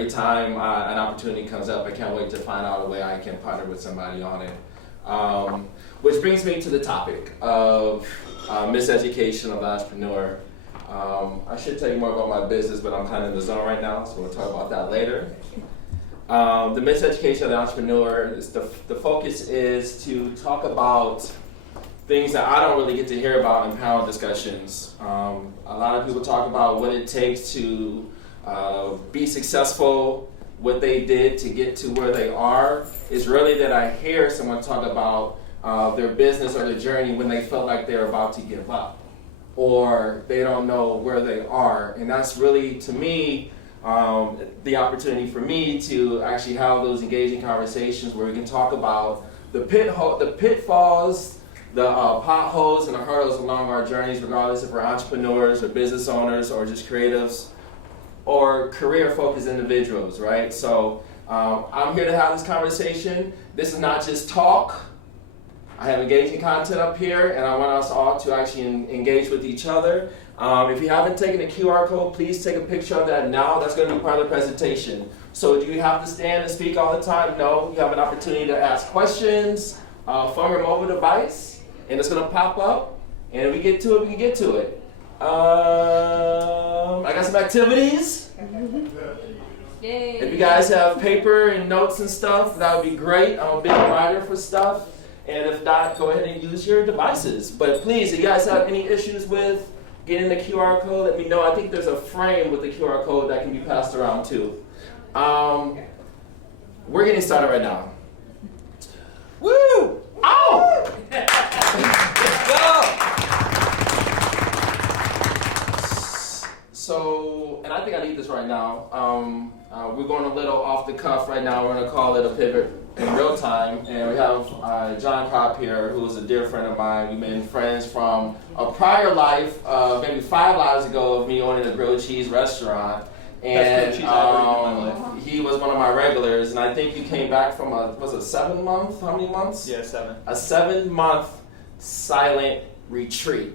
every time an opportunity comes up, I can't wait to find out a way I can partner with somebody on it. Which brings me to the topic of miseducation of the entrepreneur. I should tell you more about my business, but I'm kind of in the zone right now, so we'll talk about that later. The miseducation of the entrepreneur, the focus is to talk about things that I don't really get to hear about in panel discussions. A lot of people talk about what it takes to be successful, what they did to get to where they are. It's rarely that I hear someone talk about their business or their journey when they felt like they're about to give up or they don't know where they are. And that's really, to me, the opportunity for me to actually have those engaging conversations where we can talk about the pitfalls, the potholes and the hurdles along our journeys, regardless if we're entrepreneurs or business owners or just creatives or career-focused individuals, right? So I'm here to have this conversation. This is not just talk. I have engaging content up here, and I want us all to actually engage with each other. If you haven't taken the QR code, please take a picture of that now. That's going to be part of the presentation. So do you have to stand and speak all the time? No, you have an opportunity to ask questions from your mobile device, and it's going to pop up. And if we get to it, we can get to it. I got some activities. Yay. If you guys have paper and notes and stuff, that would be great. I'm a big writer for stuff. And if not, go ahead and use your devices. But please, if you guys have any issues with getting the QR code, let me know. I think there's a frame with the QR code that can be passed around too. We're getting started right now. Woo! Ow! Let's go! So, and I think I need this right now. We're going a little off the cuff right now. We're going to call it a pivot in real time. And we have John Kropp here, who is a dear friend of mine. We've been friends from a prior life, maybe 5 lives ago, of me owning a grilled cheese restaurant. And he was one of my regulars, and I think you came back from was it 7 month? How many months? Yeah, 7. A 7-month silent retreat.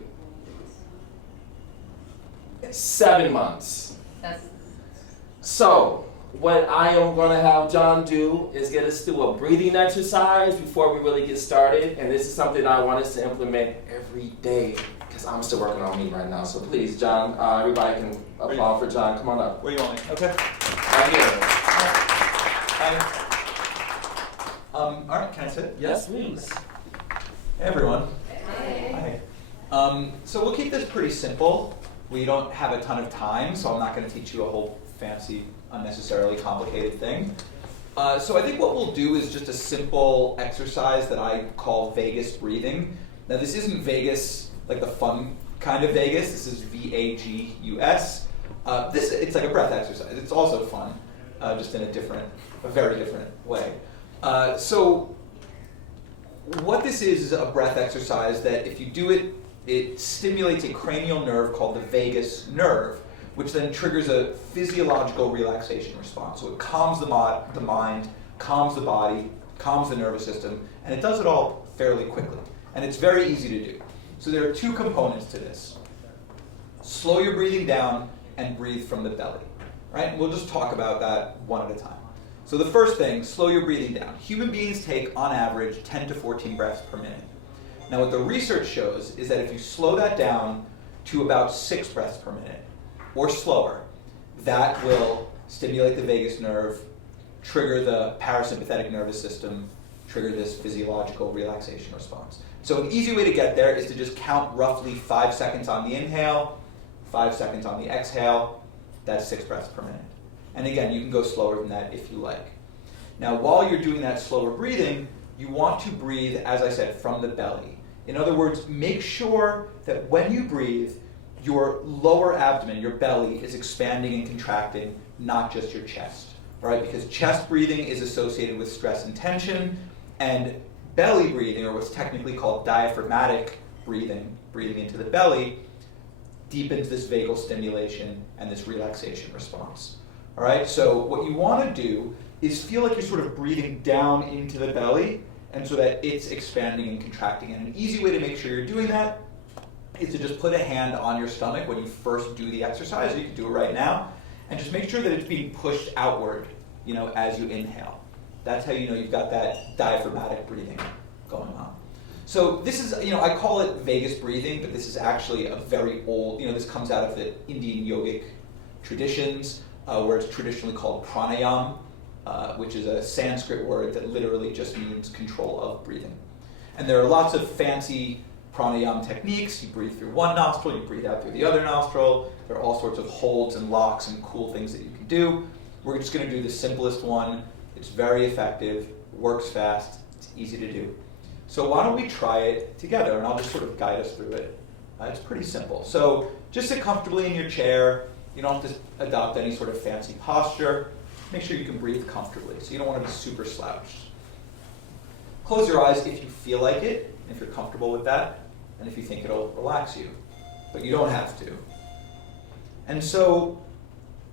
7 months. So, what I am going to have John do is get us through a breathing exercise before we really get started, and this is something I want us to implement every day because I'm still working on me right now. So please, John, everybody can applaud for John. Come on up. Where do you want me? Okay. Right here. Hi. All right, can I sit? Yes, please. Hey, everyone. Hi. So we'll keep this pretty simple. We don't have a ton of time, so I'm not going to teach you a whole fancy, unnecessarily complicated thing. So I think what we'll do is just a simple exercise that I call Vegas breathing. Now this isn't Vegas, like the fun kind of Vegas. This is V-A-G-U-S. It's like a breath exercise. It's also fun, just in a very different way. So what this is a breath exercise that if you do it, it stimulates a cranial nerve called the vagus nerve, which then triggers a physiological relaxation response. So it calms the mind, calms the body, calms the nervous system, and it does it all fairly quickly. And it's very easy to do. So there are 2 components to this. Slow your breathing down and breathe from the belly. Right? And we'll just talk about that one at a time. So the first thing, slow your breathing down. Human beings take, on average, 10 to 14 breaths per minute. Now what the research shows is that if you slow that down to about 6 breaths per minute, or slower, that will stimulate the vagus nerve, trigger the parasympathetic nervous system, trigger this physiological relaxation response. So an easy way to get there is to just count roughly 5 seconds on the inhale, 5 seconds on the exhale. That's 6 breaths per minute. And again, you can go slower than that if you like. Now, while you're doing that slower breathing, you want to breathe, as I said, from the belly. In other words, make sure that when you breathe, your lower abdomen, your belly, is expanding and contracting, not just your chest. All right? Because chest breathing is associated with stress and tension, and belly breathing, or what's technically called diaphragmatic breathing, breathing into the belly, deepens this vagal stimulation and this relaxation response. All right? So what you want to do is feel like you're sort of breathing down into the belly, and so that it's expanding and contracting. And an easy way to make sure you're doing that is to just put a hand on your stomach when you first do the exercise, or you can do it right now, And just make sure that it's being pushed outward, as you inhale. That's how you know you've got that diaphragmatic breathing going on. So this is, I call it Vegas breathing, but this is actually a very old, this comes out of the Indian yogic traditions, where it's traditionally called pranayam, which is a Sanskrit word that literally just means control of breathing. And there are lots of fancy pranayam techniques. You breathe through one nostril, you breathe out through the other nostril. There are all sorts of holds and locks and cool things that you can do. We're just going to do the simplest one. It's very effective, works fast, it's easy to do. So why don't we try it together, and I'll just sort of guide us through it. It's pretty simple. So just sit comfortably in your chair. You don't have to adopt any sort of fancy posture. Make sure you can breathe comfortably, so you don't want to be super slouched. Close your eyes if you feel like it, if you're comfortable with that, and if you think it'll relax you. But you don't have to. And so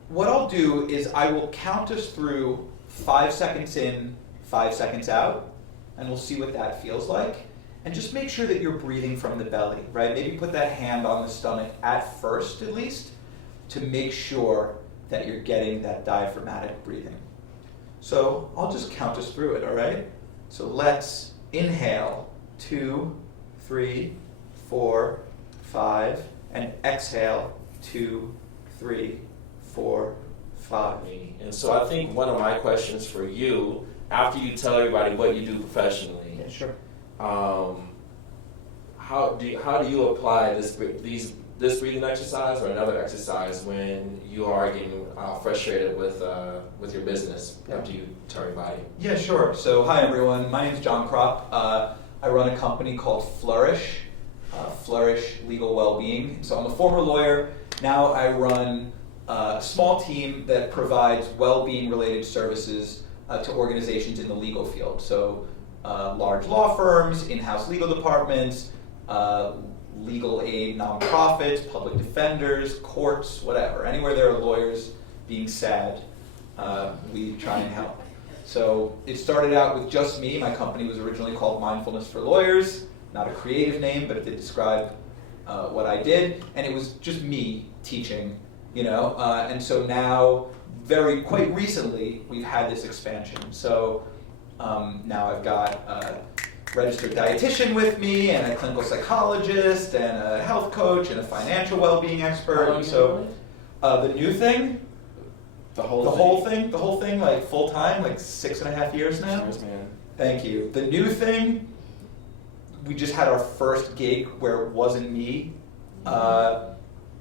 what I'll do is I will count us through 5 seconds in, 5 seconds out, and we'll see what that feels like. And just make sure that you're breathing from the belly, right? Maybe put that hand on the stomach at first, at least, to make sure that you're getting that diaphragmatic breathing. So I'll just count us through it, all right? So let's inhale, 2, 3, 4, 5, and exhale, 2, 3, 4, 5. And so I think one of my questions for you, after you tell everybody what you do professionally, Yeah, sure. How do you apply this breathing exercise or another exercise when you are getting frustrated with your business? Yeah. After you tell everybody. Yeah, sure. So hi everyone, my name's John Kropp. I run a company called Flourish, Flourish Legal Wellbeing. So I'm a former lawyer. Now I run a small team that provides well-being related services to organizations in the legal field. So large law firms, in-house legal departments, legal aid nonprofits, public defenders, courts, whatever. Anywhere there are lawyers being sad, we try and help. So it started out with just me. My company was originally called Mindfulness for Lawyers, not a creative name, but it did describe what I did. And it was just me teaching, and so now, quite recently, we've had this expansion. So now I've got a registered dietitian with me, and a clinical psychologist, and a health coach, and a financial well-being expert. How long So the new thing, The whole thing, like full time, like 6.5 years now. Cheers, man. Thank you. The new thing, we just had our first gig where it wasn't me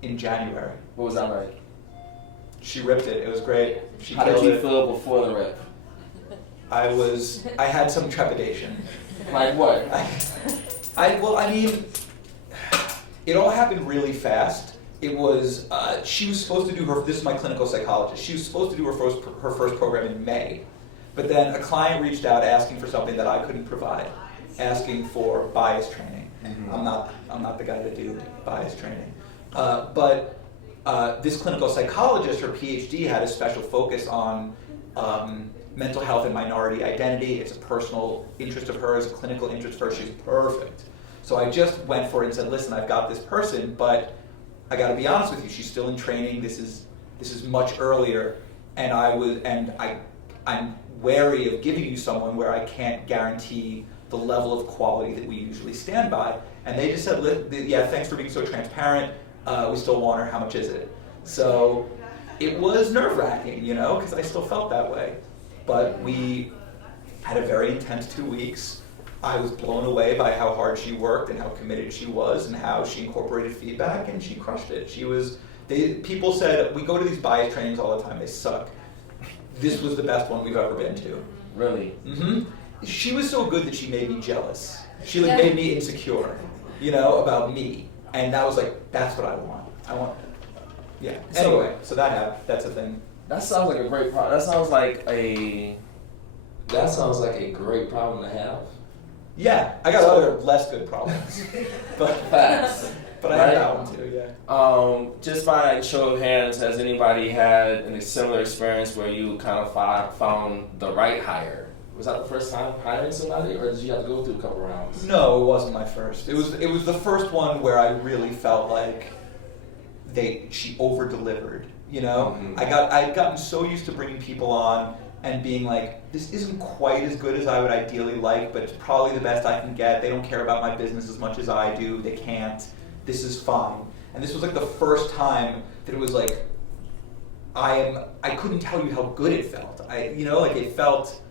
in January. What was that like? She ripped it. It was great. She How did killed you it. feel before the rip? I had some trepidation. Like what? It all happened really fast. It was, she was supposed to do this is my clinical psychologist, she was supposed to do her first program in May. But then a client reached out asking for something that I couldn't provide, asking for bias training. Mm-hmm. I'm not the guy to do bias training. But this clinical psychologist, her PhD, had a special focus on mental health and minority identity. It's a personal interest of hers, a clinical interest of hers. She's perfect. So I just went for it and said, listen, I've got this person, but I got to be honest with you, she's still in training. This is much earlier, and I'm wary of giving you someone where I can't guarantee the level of quality that we usually stand by. And they just said, yeah, thanks for being so transparent. We still want her. How much is it? So it was nerve-wracking, because I still felt that way. But we had a very intense 2 weeks. I was blown away by how hard she worked and how committed she was and how she incorporated feedback, and she crushed it. People said, we go to these bias trainings all the time, they suck. This was the best one we've ever been to. Really? Mm-hmm. She was so good that she made me jealous. She made me insecure, about me. And that was that's what I want. Yeah. Anyway, so that's a thing. That sounds like a great problem. That sounds like a great problem to have. Yeah, I got other less good problems. but Facts. But I had that one too, yeah. Just by show of hands, has anybody had a similar experience where you kind of found the right hire? Was that the first time hiring somebody, or did you have to go through a couple rounds? No, it wasn't my first. It was the first one where I really felt like she over-delivered. You know, I'd gotten so used to bringing people on and being like, this isn't quite as good as I would ideally like, but it's probably the best I can get. They don't care about my business as much as I do. They can't. This is fine. And this was like the first time that it was like, I couldn't tell you how good it felt. It felt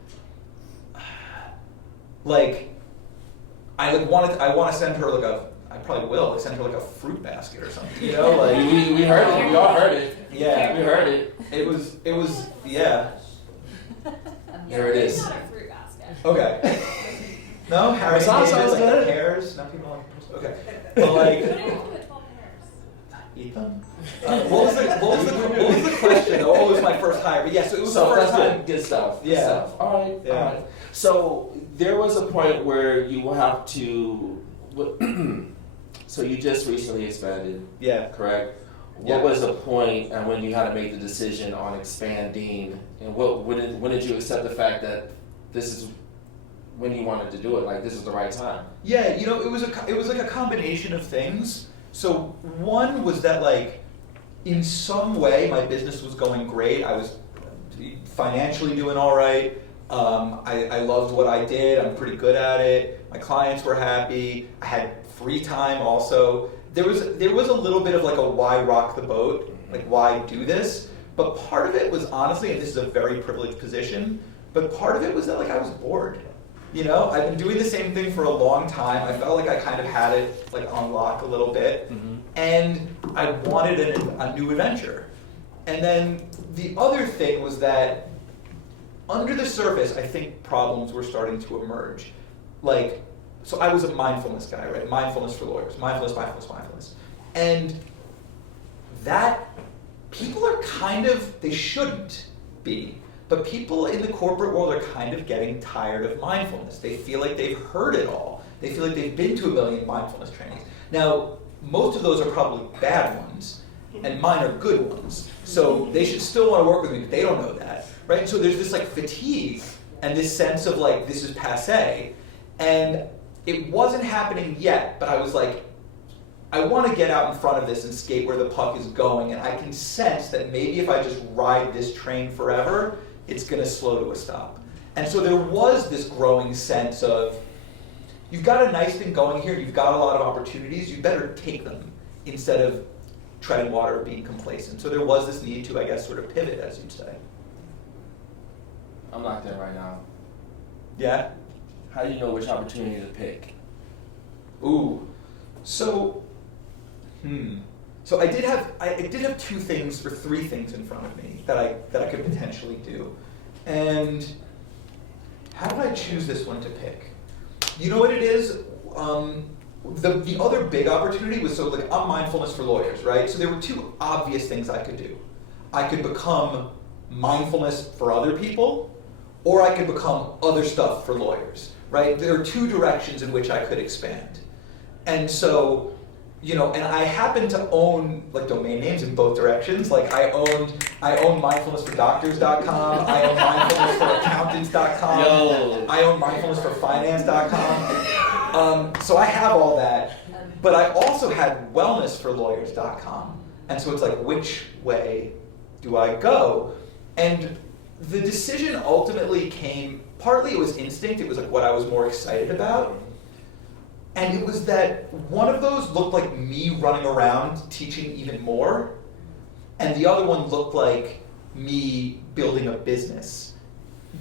like I want to send her like I probably will send her like a fruit basket or something. You know, like we heard it. We all heard it. Yeah, we heard it. It was yeah. Here it is. Not a fruit basket. Okay. No, Harry Sounds David, like good. pears. Not people like okay, but like What do you do with 12 pears? eat them. What was the question? Oh, it was my first hire. But yeah, so it was the first time. Good stuff. Good Yeah. stuff. All right. Yeah. All right. So there was a point where you will have to. So you just recently expanded. Yeah. Correct. Yeah. What was the point and when you had to make the decision on expanding, and when did you accept the fact that this is when you wanted to do it? Like this is the right time. Yeah, it was like a combination of things. So one was that like in some way my business was going great. I was financially doing all right. I loved what I did. I'm pretty good at it. My clients were happy. I had free time also. There was a little bit of like a why rock the boat, like why do this? But part of it was honestly, and this is a very privileged position, but part of it was that like I was bored. You know, I've been doing the same thing for a long time. I felt like I kind of had it like on lock a little bit, and I wanted a new adventure. And then the other thing was that under the surface, I think problems were starting to emerge. Like, so I was a mindfulness guy, right? Mindfulness for lawyers, mindfulness. And that, people are kind of, they shouldn't be, but people in the corporate world are kind of getting tired of mindfulness. They feel like they've heard it all. They feel like they've been to a million mindfulness trainings. Now, most of those are probably bad ones, and mine are good ones. So they should still want to work with me, but they don't know that, right? So there's this like fatigue and this sense of like, this is passé. And it wasn't happening yet, but I was like, I want to get out in front of this and skate where the puck is going, and I can sense that maybe if I just ride this train forever, it's going to slow to a stop. And so there was this growing sense of, you've got a nice thing going here, you've got a lot of opportunities, you better take them instead of treading water or being complacent. So there was this need to, I guess, sort of pivot, as you'd say. I'm locked in right now. Yeah? How do you know which opportunity to pick? Ooh, so I did have two things or three things in front of me that I could potentially do, and how did I choose this one to pick? You know what it is? The other big opportunity was I'm mindfulness for lawyers, right? So there were two obvious things I could do. I could become mindfulness for other people, or I could become other stuff for lawyers. Right? There are two directions in which I could expand. And so, and I happen to own like domain names in both directions. Like I own mindfulnessfordoctors.com, I own mindfulnessforaccountants.com, I own mindfulnessforfinance.com. So I have all that. But I also had wellnessforlawyers.com. And so it's like, which way do I go? And the decision ultimately came, partly it was instinct, it was like what I was more excited about. And it was that one of those looked like me running around teaching even more, and the other one looked like me building a business.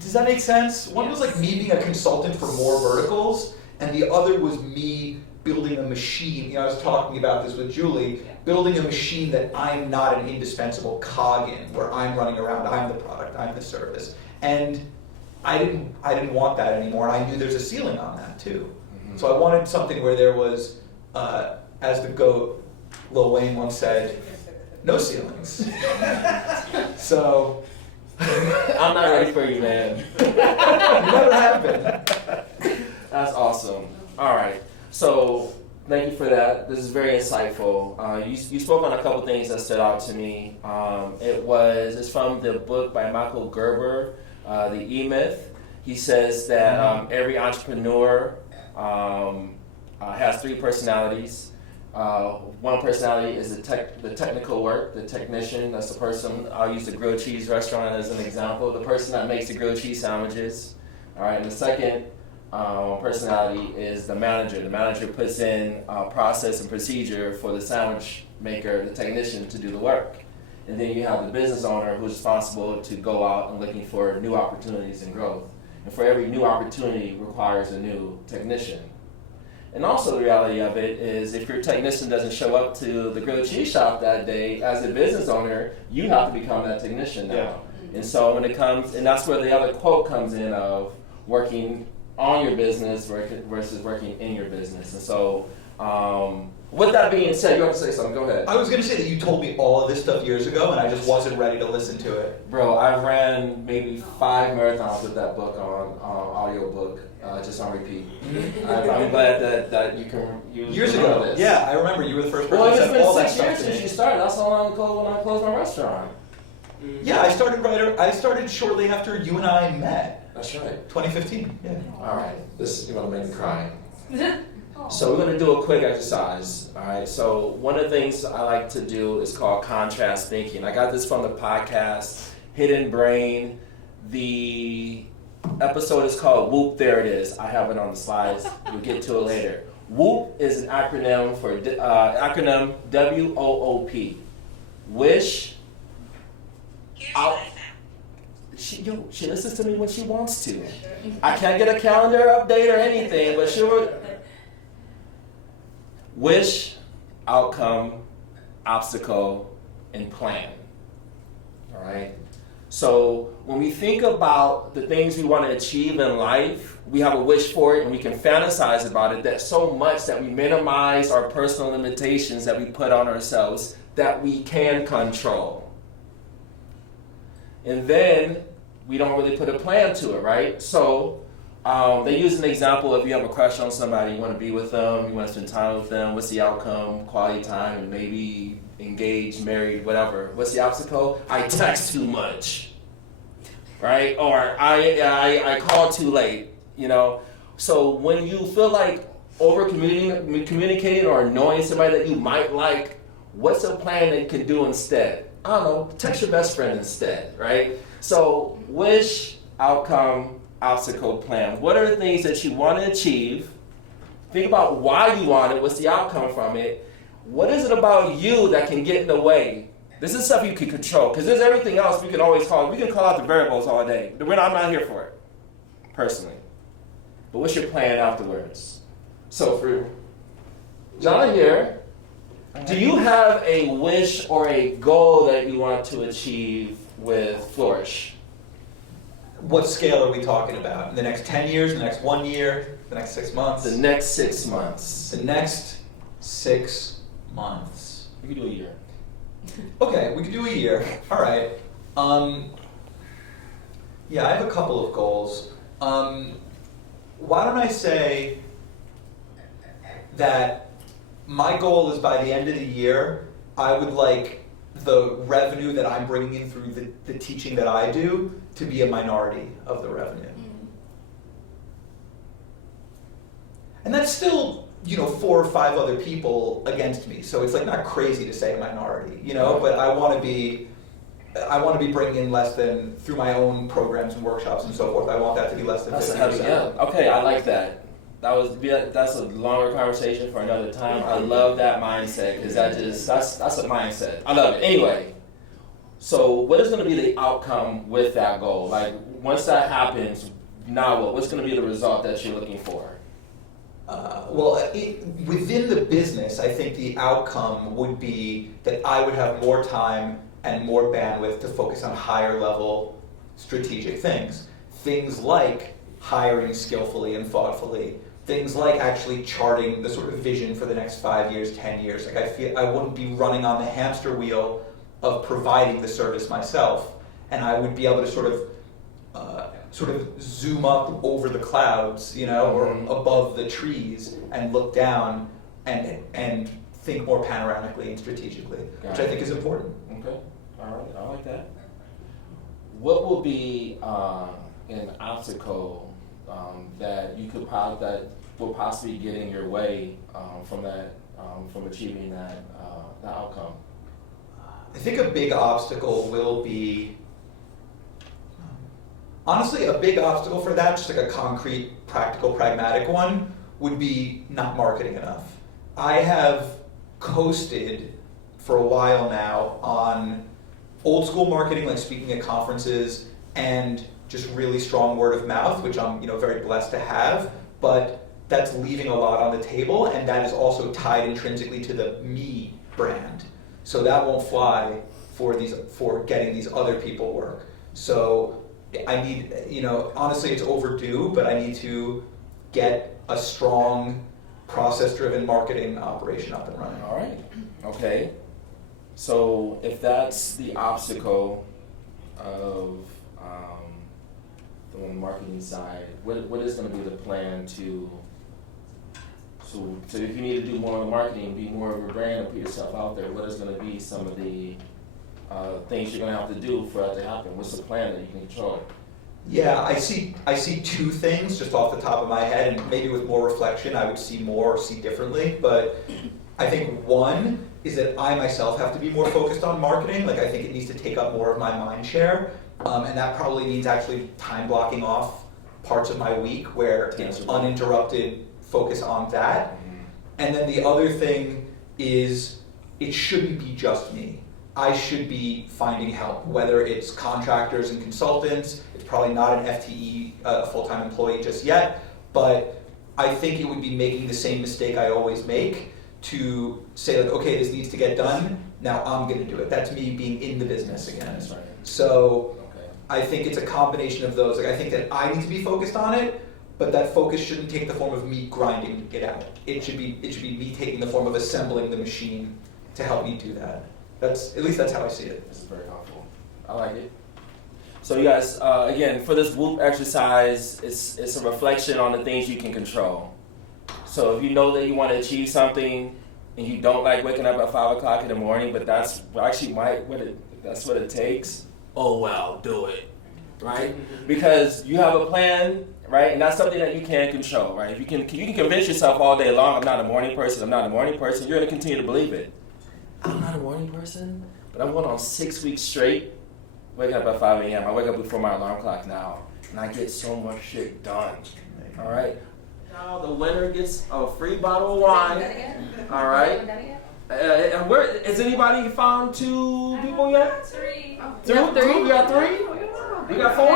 Does that make sense? One was like me being a consultant for more verticals, and the other was me building a machine. I was talking about this with Julie, building a machine that I'm not an indispensable cog in, where I'm running around, I'm the product, I'm the service. And I didn't want that anymore, and I knew there's a ceiling on that too. So I wanted something where there was, as the GOAT, Lil Wayne once said, no ceilings. So I'm not ready for you, man. you never have been. That's awesome. All right. So thank you for that. This is very insightful. You spoke on a couple things that stood out to me. It's from the book by Michael Gerber, The E-Myth. He says that every entrepreneur has three personalities. One personality is the technical work, the technician. That's the person. I'll use the grilled cheese restaurant as an example. The person that makes the grilled cheese sandwiches. All right. And the second personality is the manager. The manager puts in process and procedure for the sandwich maker, the technician, to do the work. And then you have the business owner who's responsible to go out and looking for new opportunities and growth. And for every new opportunity requires a new technician. And also the reality of it is if your technician doesn't show up to the grilled cheese shop that day, as a business owner, you have to become that technician now. Yeah. And so when it comes, and that's where the other quote comes in of working on your business versus working in your business. And so with that being said, you want to say something, go ahead. I was going to say that you told me all of this stuff years ago and I just wasn't ready to listen to it. Bro, I ran maybe 5 marathons with that book on audiobook. Just on repeat. I'm glad that you can years ago. This. Yeah, I remember you were the first person well, who said all that stuff. Well, it's been 6 years since you started. That's how long ago when I closed my restaurant. Yeah, I started shortly after you and I met. That's right. 2015. Yeah. All right. This is gonna make me cry. So we're gonna do a quick exercise. All right. So one of the things I like to do is called contrast thinking. I got this from the podcast Hidden Brain. The episode is called Whoop, There It Is. I have it on the slides. We'll get to it later. Whoop is an acronym for acronym WOOP. Wish. She listens to me when she wants to. I can't get a calendar update or anything, but she'll. Wish, outcome, obstacle, and plan. All right. So when we think about the things we want to achieve in life, we have a wish for it and we can fantasize about it that so much that we minimize our personal limitations that we put on ourselves that we can control. And then we don't really put a plan to it, right? So they use an example of you have a crush on somebody, you want to be with them, you want to spend time with them, what's the outcome, quality time, and maybe engaged, married, whatever. What's the obstacle? I text too much, right? Or I call too late, you know? So when you feel like over-communicating or annoying somebody that you might like, what's a plan that you can do instead? I don't know, text your best friend instead, right? So wish, outcome, obstacle, plan. What are the things that you want to achieve? Think about why you want it, what's the outcome from it. What is it about you that can get in the way? This is stuff you can control, because there's everything else we can always call. We can call out the variables all day. I'm not here for it, personally. But what's your plan afterwards? So for John here, do you have a wish or a goal that you want to achieve with Flourish? What scale are we talking about? The next 10 years, the next 1 year, the next 6 months? The next 6 months. The next 6 months. We could do a year. Okay, we could do a year. All right. Yeah, I have a couple of goals. Why don't I say that my goal is by the end of the year, I would like the revenue that I'm bringing in through the teaching that I do to be a minority of the revenue. And that's still, 4 or 5 other people against me. So it's like not crazy to say a minority, but I want to be bringing in less than, through my own programs and workshops and so forth, I want that to be less than 50%. Yeah. Okay, I like that. That's a longer conversation for another time. I love that mindset because that's a mindset. I love it. Anyway, so what is going to be the outcome with that goal? Like once that happens, now what? What's going to be the result that you're looking for? Within the business, I think the outcome would be that I would have more time and more bandwidth to focus on higher level strategic things. Things like hiring skillfully and thoughtfully. Things like actually charting the sort of vision for the next 5 years, 10 years. Like I feel I wouldn't be running on the hamster wheel of providing the service myself, and I would be able to sort of zoom up over the clouds, or above the trees and look down and think more panoramically and strategically, which I think is important. Okay, all right, I like that. What will be an obstacle that will possibly get in your way from that from achieving that outcome? I think a big obstacle will be, honestly, a big obstacle for that, just like a concrete, practical, pragmatic one, would be not marketing enough. I have coasted for a while now on old school marketing, like speaking at conferences, and just really strong word of mouth, which I'm very blessed to have, but that's leaving a lot on the table, and that is also tied intrinsically to the me brand. So that won't fly for getting these other people work. So I need, honestly, it's overdue, but I need to get a strong process-driven marketing operation up and running. All right. Okay. So if that's the obstacle of the marketing side, what is going to be the plan to? So if you need to do more on the marketing, be more of a brand, and put yourself out there, what is going to be some of the things you're going to have to do for that to happen? What's the plan that you can control? Yeah, I see two things just off the top of my head, and maybe with more reflection I would see more or see differently, but I think one is that I myself have to be more focused on marketing. Like, I think it needs to take up more of my mind share, and that probably means actually time blocking off parts of my week where it's uninterrupted focus on that. And then the other thing is it shouldn't be just me. I should be finding help, whether it's contractors and consultants. It's probably not an FTE, a full-time employee just yet, but I think it would be making the same mistake I always make to say, like, okay, this needs to get done, now I'm gonna do it. That's me being in the business again. That's right. So I think it's a combination of those. Like, I think that I need to be focused on it, but that focus shouldn't take the form of me grinding it out. It should be me taking the form of assembling the machine to help me do that. At least that's how I see it. This is very helpful. I like it. So you guys, again, for this WHOOP exercise, it's a reflection on the things you can control. So if you know that you want to achieve something and you don't like waking up at 5 o'clock in the morning, but that's actually that's what it takes, oh well, do it, right? Because you have a plan, right? And that's something that you can control, right? If you can convince yourself all day long, I'm not a morning person, you're going to continue to believe it. I'm not a morning person, but I'm going on 6 weeks straight, waking up at 5 a.m. I wake up before my alarm clock now, and I get so much shit done, all right? Now the winner gets a free bottle of wine, all right? And where has anybody found 2 people yet? 3. Two? You got 3? You got 4?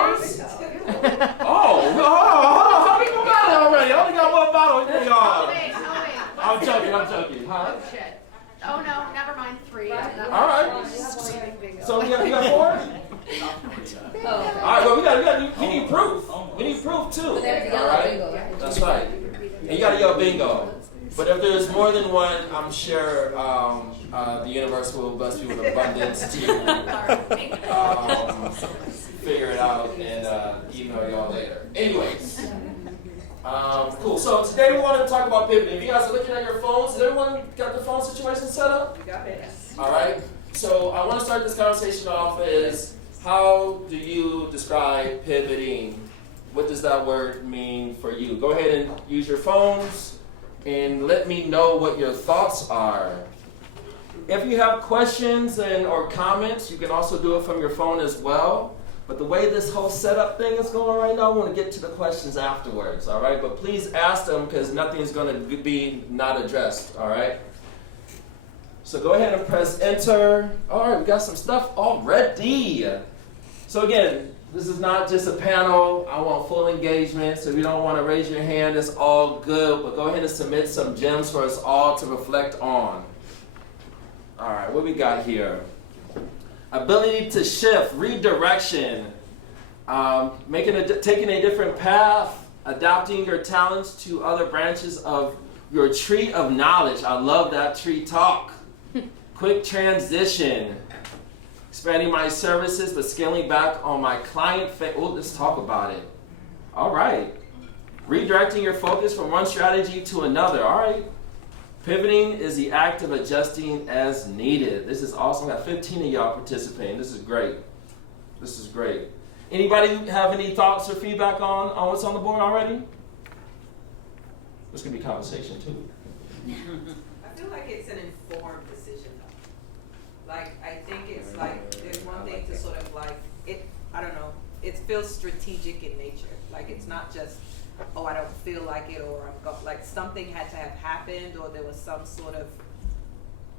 How many people got it already? I only got 1 bottle. Here we are. Wait. I'm joking. Huh? Oh, shit. Oh, no, never mind. 3. All right. So you got 4? All right, well, we need proof. We need proof too. All right? That's right. And you got to yell bingo. But if there's more than one, I'm sure the universe will bless you with abundance to figure it out and email y'all later. Anyways, cool. So today we want to talk about pivoting. If you guys are looking at your phones, has everyone got the phone situation set up? You got it. All right. So I want to start this conversation off is, how do you describe pivoting? What does that word mean for you? Go ahead and use your phones and let me know what your thoughts are. If you have questions or comments, you can also do it from your phone as well. But the way this whole setup thing is going right now, I want to get to the questions afterwards, all right? But please ask them because nothing's going to be not addressed, all right? So go ahead and press enter. All right, we got some stuff already. So again, this is not just a panel. I want full engagement. So if you don't want to raise your hand, it's all good. But go ahead and submit some gems for us all to reflect on. All right, what we got here? Ability to shift, redirection, taking a different path, adapting your talents to other branches of your tree of knowledge. I love that tree talk. Quick transition. Expanding my services, but scaling back on my client. Let's talk about it. All right. Redirecting your focus from one strategy to another. All right. Pivoting is the act of adjusting as needed. This is awesome. I got 15 of y'all participating. This is great. Anybody have any thoughts or feedback on what's on the board already? This could be conversation too. I feel like it's an informed decision though. Like, I think it's like, there's one thing to sort of like, I don't know, it feels strategic in nature. Like, it's not just, oh, I don't feel like it, or like something had to have happened, or there was some sort of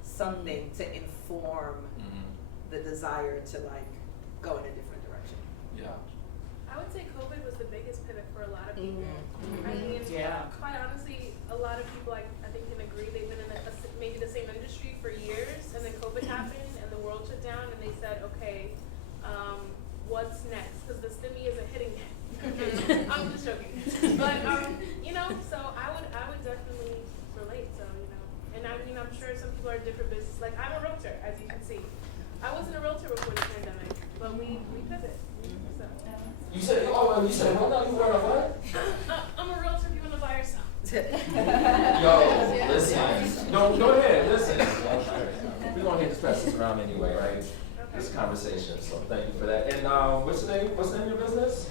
something to inform the desire to like go in a different direction. Yeah. I would say COVID was the biggest pivot for a lot of people. Mm-hmm. I mean, Yeah. quite honestly, a lot of people I think can agree they've been in maybe the same industry for years, and then COVID happened and the world shut down, and they said, okay, what's next? Because the stimmy isn't hitting yet. I'm just joking, but you know, so I would definitely relate. So and I mean, I'm sure some people are in different businesses. Like, I'm a realtor, as you can see. I wasn't a realtor before the pandemic, but we pivot. So. You said, you said, what now? You were a what? I'm a realtor if you want to buy or sell. Yo, listen. No, go ahead, listen. We're going to hit the this around anyway, right? Okay. This conversation, so thank you for that. And what's the name of your business?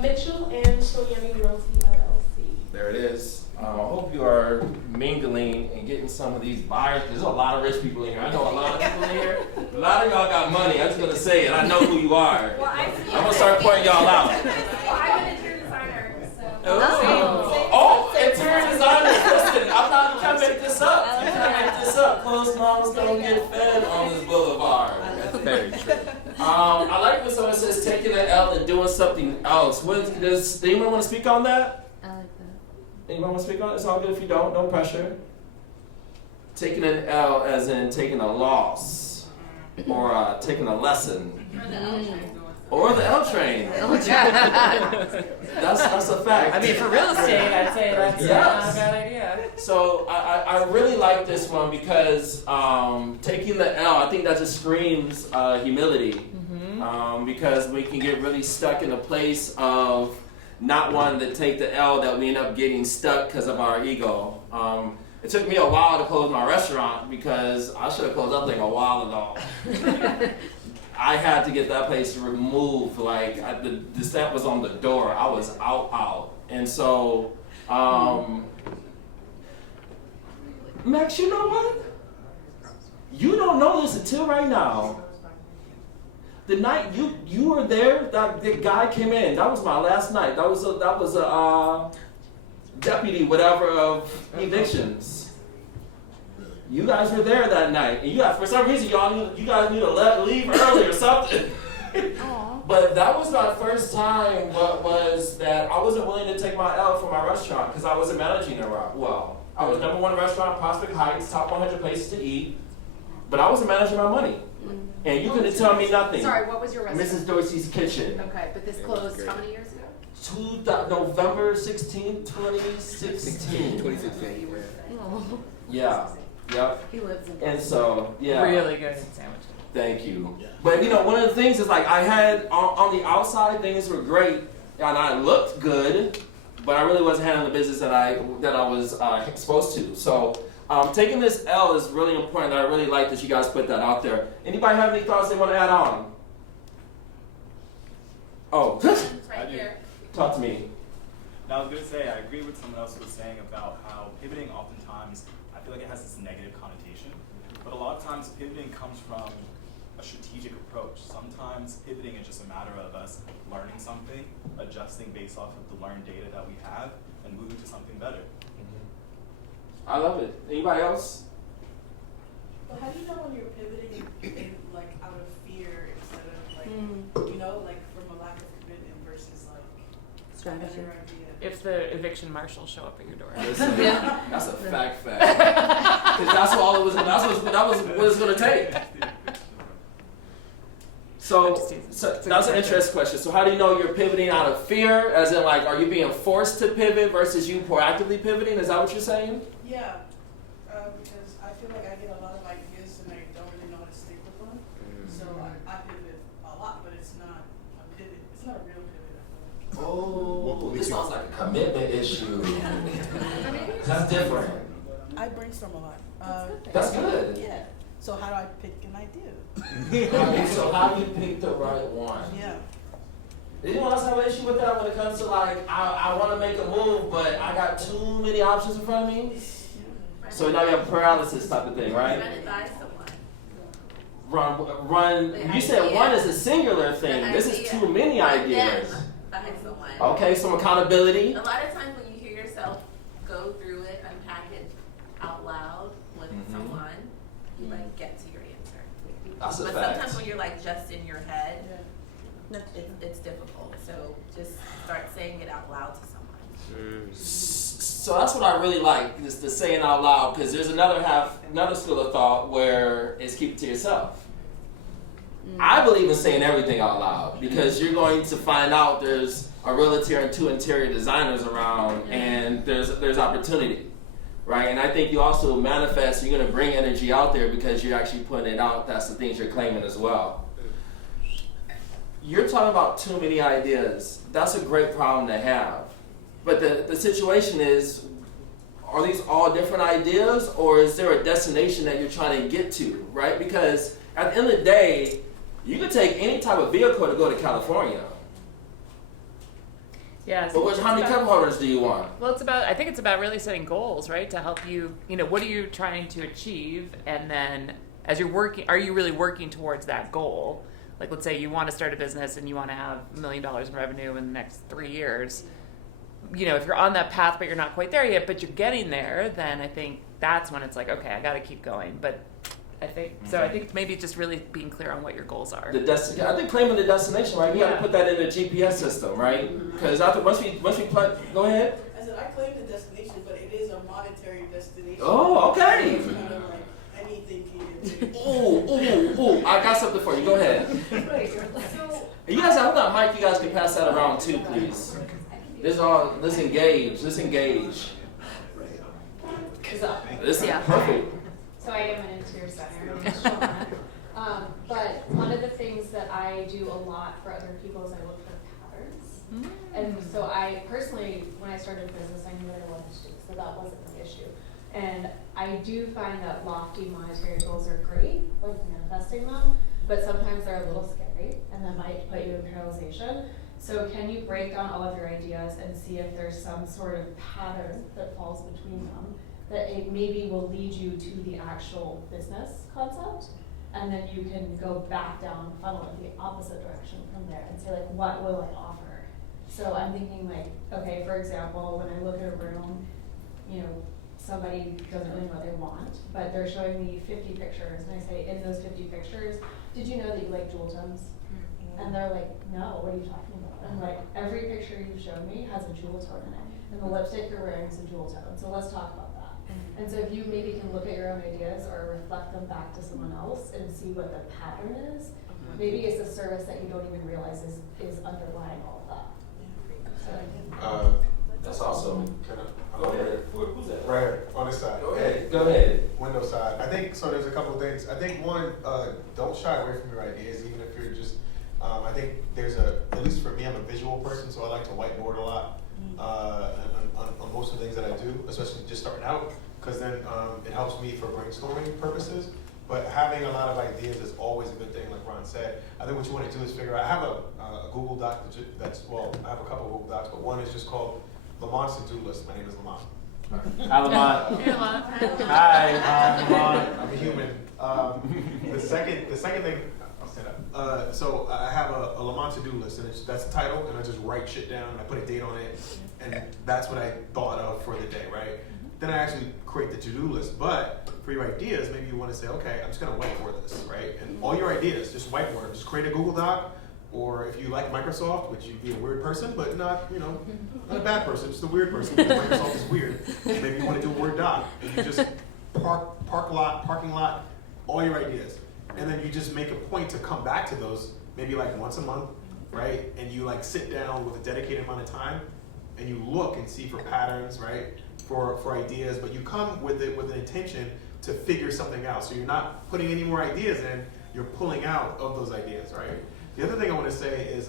Mitchell and Shoyami Realty LLC. There it is. I hope you are mingling and getting some of these buyers. There's a lot of rich people in here. I know a lot of people in here. A lot of y'all got money. I'm just going to say it. I know who you are. Well, I'm going to start pointing y'all out. Well, I'm an interior designer, so. Oh, interior designers, listen, I'm not, you can't make this up. You can't make this up. Closed mouths don't get fed on this boulevard. That's very true. I like when someone says taking an L and doing something else. Does anyone want to speak on that? I like that. Anyone want to speak on it? It's all good if you don't. No pressure. Taking an L as in taking a loss or taking a lesson. Or the L train. That's a fact. I mean, for real estate, I'd say that's not a bad idea. So I really like this one because taking the L, I think that just screams humility. Because we can get really stuck in a place of not wanting to take the L, that we end up getting stuck because of our ego. It took me a while to close my restaurant because I should have closed that thing a while ago. I had to get that place removed. Like, the stamp was on the door. I was out. And so, Max, you know what? You don't know this until right now. The night you were there, that the guy came in. That was my last night. That was a deputy, whatever, of evictions. You guys were there that night, and for some reason you guys need to leave early or something. But that was my first time. What was that? I wasn't willing to take my L for my restaurant because I wasn't managing it well. I was #1 restaurant, Prospect Heights, top 100 places to eat, but I wasn't managing my money. And you couldn't tell me nothing. Sorry, what was your restaurant? Mrs. Dorsey's Kitchen. Okay, but this closed how many years ago? November 16, 2016. 2016. Yeah. Yep. He lives in. And so, yeah. Really good sandwiches. Thank you. But one of the things is like I had on the outside things were great and I looked good, but I really wasn't handling the business that I was supposed to. So taking this L is really important. I really like that you guys put that out there. Anybody have any thoughts they want to add on? Oh, Right here. talk to me. Now, I was going to say, I agree with someone else who was saying about how pivoting oftentimes, I feel like it has this negative connotation. But a lot of times pivoting comes from a strategic approach. Sometimes pivoting is just a matter of us learning something, adjusting based off of the learned data that we have, and moving to something better. I love it. Anybody else? But how do you know when you're pivoting in like out of fear instead of like like from a lack of commitment versus like Strategy. better idea? If the eviction marshals show up at your door. Listen, that's a fact. Because that's what all it was. That was what it's going to take. So that's an interesting question. So how do you know you're pivoting out of fear? As in, like, are you being forced to pivot versus you proactively pivoting? Is that what you're saying? Yeah, because I feel like I get a lot of ideas and I don't really know how to stick with them. So I pivot a lot, but it's not a pivot. It's not a real pivot. I feel like. Oh, this sounds like a commitment issue. That's different. I brainstorm a lot. That's good. Yeah. So how do I pick an idea? So how do you pick the right one? Yeah. Anyone else have an issue with that when it comes to like, I want to make a move, but I got too many options in front of me? I So now you have paralysis type of thing, right? Run it by someone. Run. The You said idea. one is a singular thing. The This is idea. too many Run ideas. them by someone. Okay, some accountability. A lot of times when you hear yourself go through it, unpack it out loud with someone, you like get to your answer. That's a But fact. sometimes when you're like just in your head, it's difficult. So just start saying it out loud to someone. So that's what I really like, is the saying out loud, because there's another school of thought where it's keep it to yourself. I believe in saying everything out loud, because you're going to find out there's a realtor and 2 interior designers around, and there's opportunity, right? And I think you also manifest, you're going to bring energy out there because you're actually putting it out. That's the things you're claiming as well. You're talking about too many ideas. That's a great problem to have. But the situation is, are these all different ideas, or is there a destination that you're trying to get to, right? Because at the end of the day, you can take any type of vehicle to go to California. Yeah. But how many cup holders do you want? Well, I think it's about really setting goals, right? To help you, what are you trying to achieve? And then as you're working, are you really working towards that goal? Like, let's say you want to start a business and you want to have $1 million in revenue in the next 3 years. If you're on that path, but you're not quite there yet, but you're getting there, then I think that's when it's like, okay, I got to keep going. But I think maybe just really being clear on what your goals are. I think claiming the destination, right? You got to Yeah. put that in the GPS system, right? Because after once we go ahead. I said, I claim the destination, but it is a monetary destination. Oh, okay. It's kind of like anything can get Ooh! I got something for you. Go ahead. So And you guys, hold on, Mike. You guys can pass that around too, please. Let's engage. Let's engage. This is perfect. So I am an interior designer, I'm Shauna. But one of the things that I do a lot for other people is I look for patterns. And so I personally, when I started business, I knew what I wanted to do, so that wasn't an issue. And I do find that lofty monetary goals are great, like manifesting them, but sometimes they're a little scary and that might put you in paralyzation. So can you break down all of your ideas and see if there's some sort of pattern that falls between them that it maybe will lead you to the actual business concept, and then you can go back down the funnel in the opposite direction from there and say, like, what will I offer? So I'm thinking, like, okay, for example, when I look at a room, somebody doesn't really know what they want, but they're showing me 50 pictures, and I say, in those 50 pictures, did you know that you like jewel tones? And they're like, no, what are you talking about? I'm like, every picture you've shown me has a jewel tone in it, and the lipstick you're wearing is a jewel tone, so let's talk about that. And so if you maybe can look at your own ideas or reflect them back to someone else and see what the pattern is, maybe it's a service that you don't even realize is underlying all of that. So, That's awesome. Go ahead. Who's that? Right here, on this side. Go ahead. Go ahead. Window side. I think so. There's a couple of things. I think one, don't shy away from your ideas, even if you're just. I think there's at least for me, I'm a visual person, so I like to whiteboard a lot on most of the things that I do, especially just starting out, because then it helps me for brainstorming purposes. But having a lot of ideas is always a good thing, like Ron said. I think what you want to do is figure out. I have a Google Doc I have a couple of Google Docs, but one is just called Lamont's to-do list. My name is Lamont. Hi, Lamont. Hey, Lamont. Hi, Lamont. I'm a human. The second thing, I'll stand up. So I have a Lamont to-do list, and that's the title, and I just write shit down, and I put a date on it, and that's what I thought of for the day, right? Then I actually create the to-do list. But for your ideas, maybe you want to say, okay, I'm just going to whiteboard this, right? And all your ideas, just whiteboard them. Just create a Google Doc, or if you like Microsoft, which you'd be a weird person, but not, not a bad person, just a weird person, because Microsoft is weird. Maybe you want to do a Word doc, and you just parking lot, all your ideas. And then you just make a point to come back to those, maybe like once a month, right? And you like sit down with a dedicated amount of time, and you look and see for patterns, right? For ideas, but you come with it with an intention to figure something out. So you're not putting any more ideas in, you're pulling out of those ideas, right? The other thing I want to say is,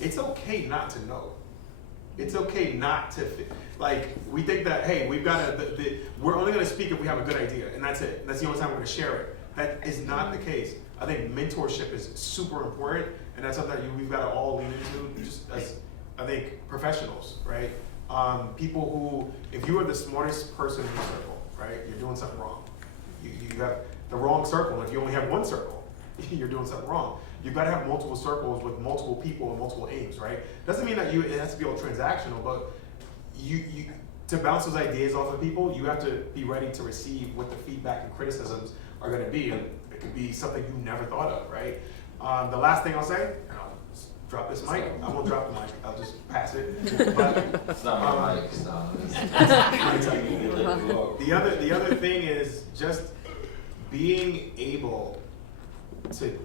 it's okay not to know. It's okay not to, we think that, hey, we've got to, we're only going to speak if we have a good idea, and that's it. That's the only time we're going to share it. That is not the case. I think mentorship is super important, and that's something that we've got to all lean into, just as, I think, professionals, right? People who, if you are the smartest person in the circle, right, you're doing something wrong. You have the wrong circle. If you only have one circle, you're doing something wrong. You've got to have multiple circles with multiple people and multiple aims, right? Doesn't mean that it has to be all transactional, but you to bounce those ideas off of people, you have to be ready to receive what the feedback and criticisms are going to be. And it could be something you never thought of, right? The last thing I'll say, and I'll just drop this mic. I won't drop the mic. I'll just pass it. But, It's not my mic. It's not. the other thing is just being able to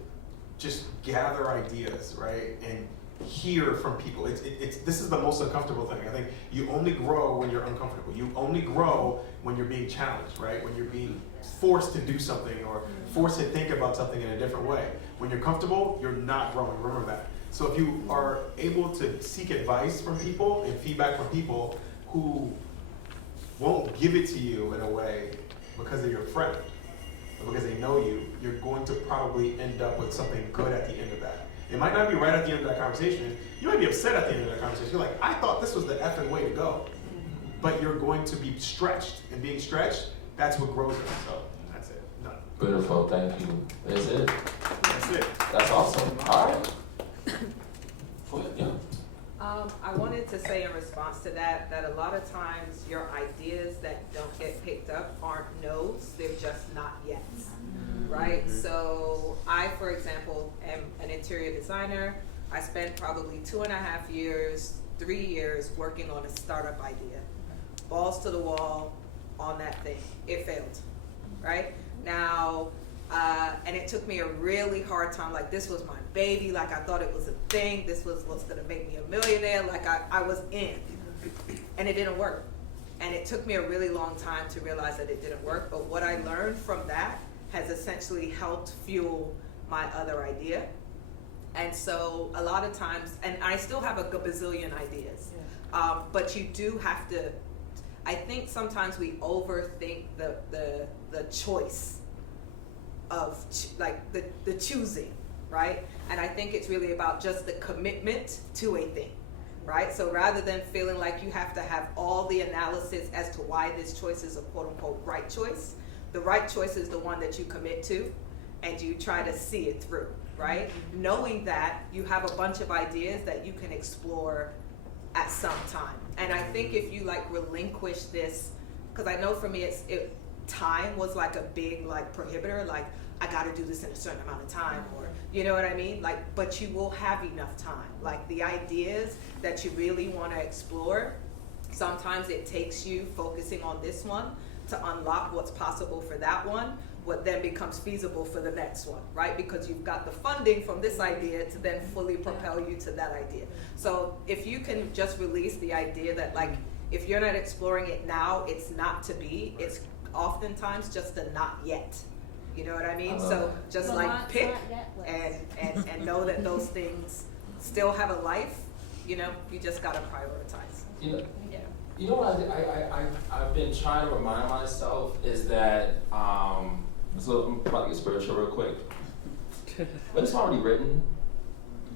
just gather ideas, right, and hear from people. This is the most uncomfortable thing. I think you only grow when you're uncomfortable. You only grow when you're being challenged, right? When you're being forced to do something or forced to think about something in a different way. When you're comfortable, you're not growing. Remember that. So if you are able to seek advice from people and feedback from people who won't give it to you in a way because they're your friend or because they know you, you're going to probably end up with something good at the end of that. It might not be right at the end of that conversation. You might be upset at the end of that conversation. You're like, I thought this was the effing way to go. But you're going to be stretched, and being stretched, that's what grows it. So that's it. Done. Beautiful, thank you. That's it. That's it. That's awesome. All right. Yeah. I wanted to say in response to that a lot of times your ideas that don't get picked up aren't no's, they're just not yet, right? So I, for example, am an interior designer. I spent probably 2.5 years, 3 years working on a startup idea. Balls to the wall on that thing. It failed, right? Now, and it took me a really hard time. Like, this was my baby. Like, I thought it was a thing. This was what's going to make me a millionaire. Like, I was in. And it didn't work. And it took me a really long time to realize that it didn't work. But what I learned from that has essentially helped fuel my other idea. And so a lot of times, and I still have a bazillion ideas, but you do have to, I think sometimes we overthink the choice of the choosing, right? And I think it's really about just the commitment to a thing, right? So rather than feeling like you have to have all the analysis as to why this choice is a quote unquote right choice, the right choice is the one that you commit to and you try to see it through, right? Knowing that you have a bunch of ideas that you can explore at some time. And I think if you like relinquish this, because I know for me time was like a big like prohibitor, like I got to do this in a certain amount of time, or you know what I mean, like, but you will have enough time. Like the ideas that you really want to explore, sometimes it takes you focusing on this one to unlock what's possible for that one, what then becomes feasible for the next one, right? Because you've got the funding from this idea to then fully propel you to that idea. So if you can just release the idea that like, if you're not exploring it now, it's not to be, it's oftentimes just a not yet. You know what I mean? So just like pick and know that those things still have a life. You know, you just gotta prioritize. You know what I've been trying to remind myself is that, so I'm about to get spiritual real quick, but it's already written.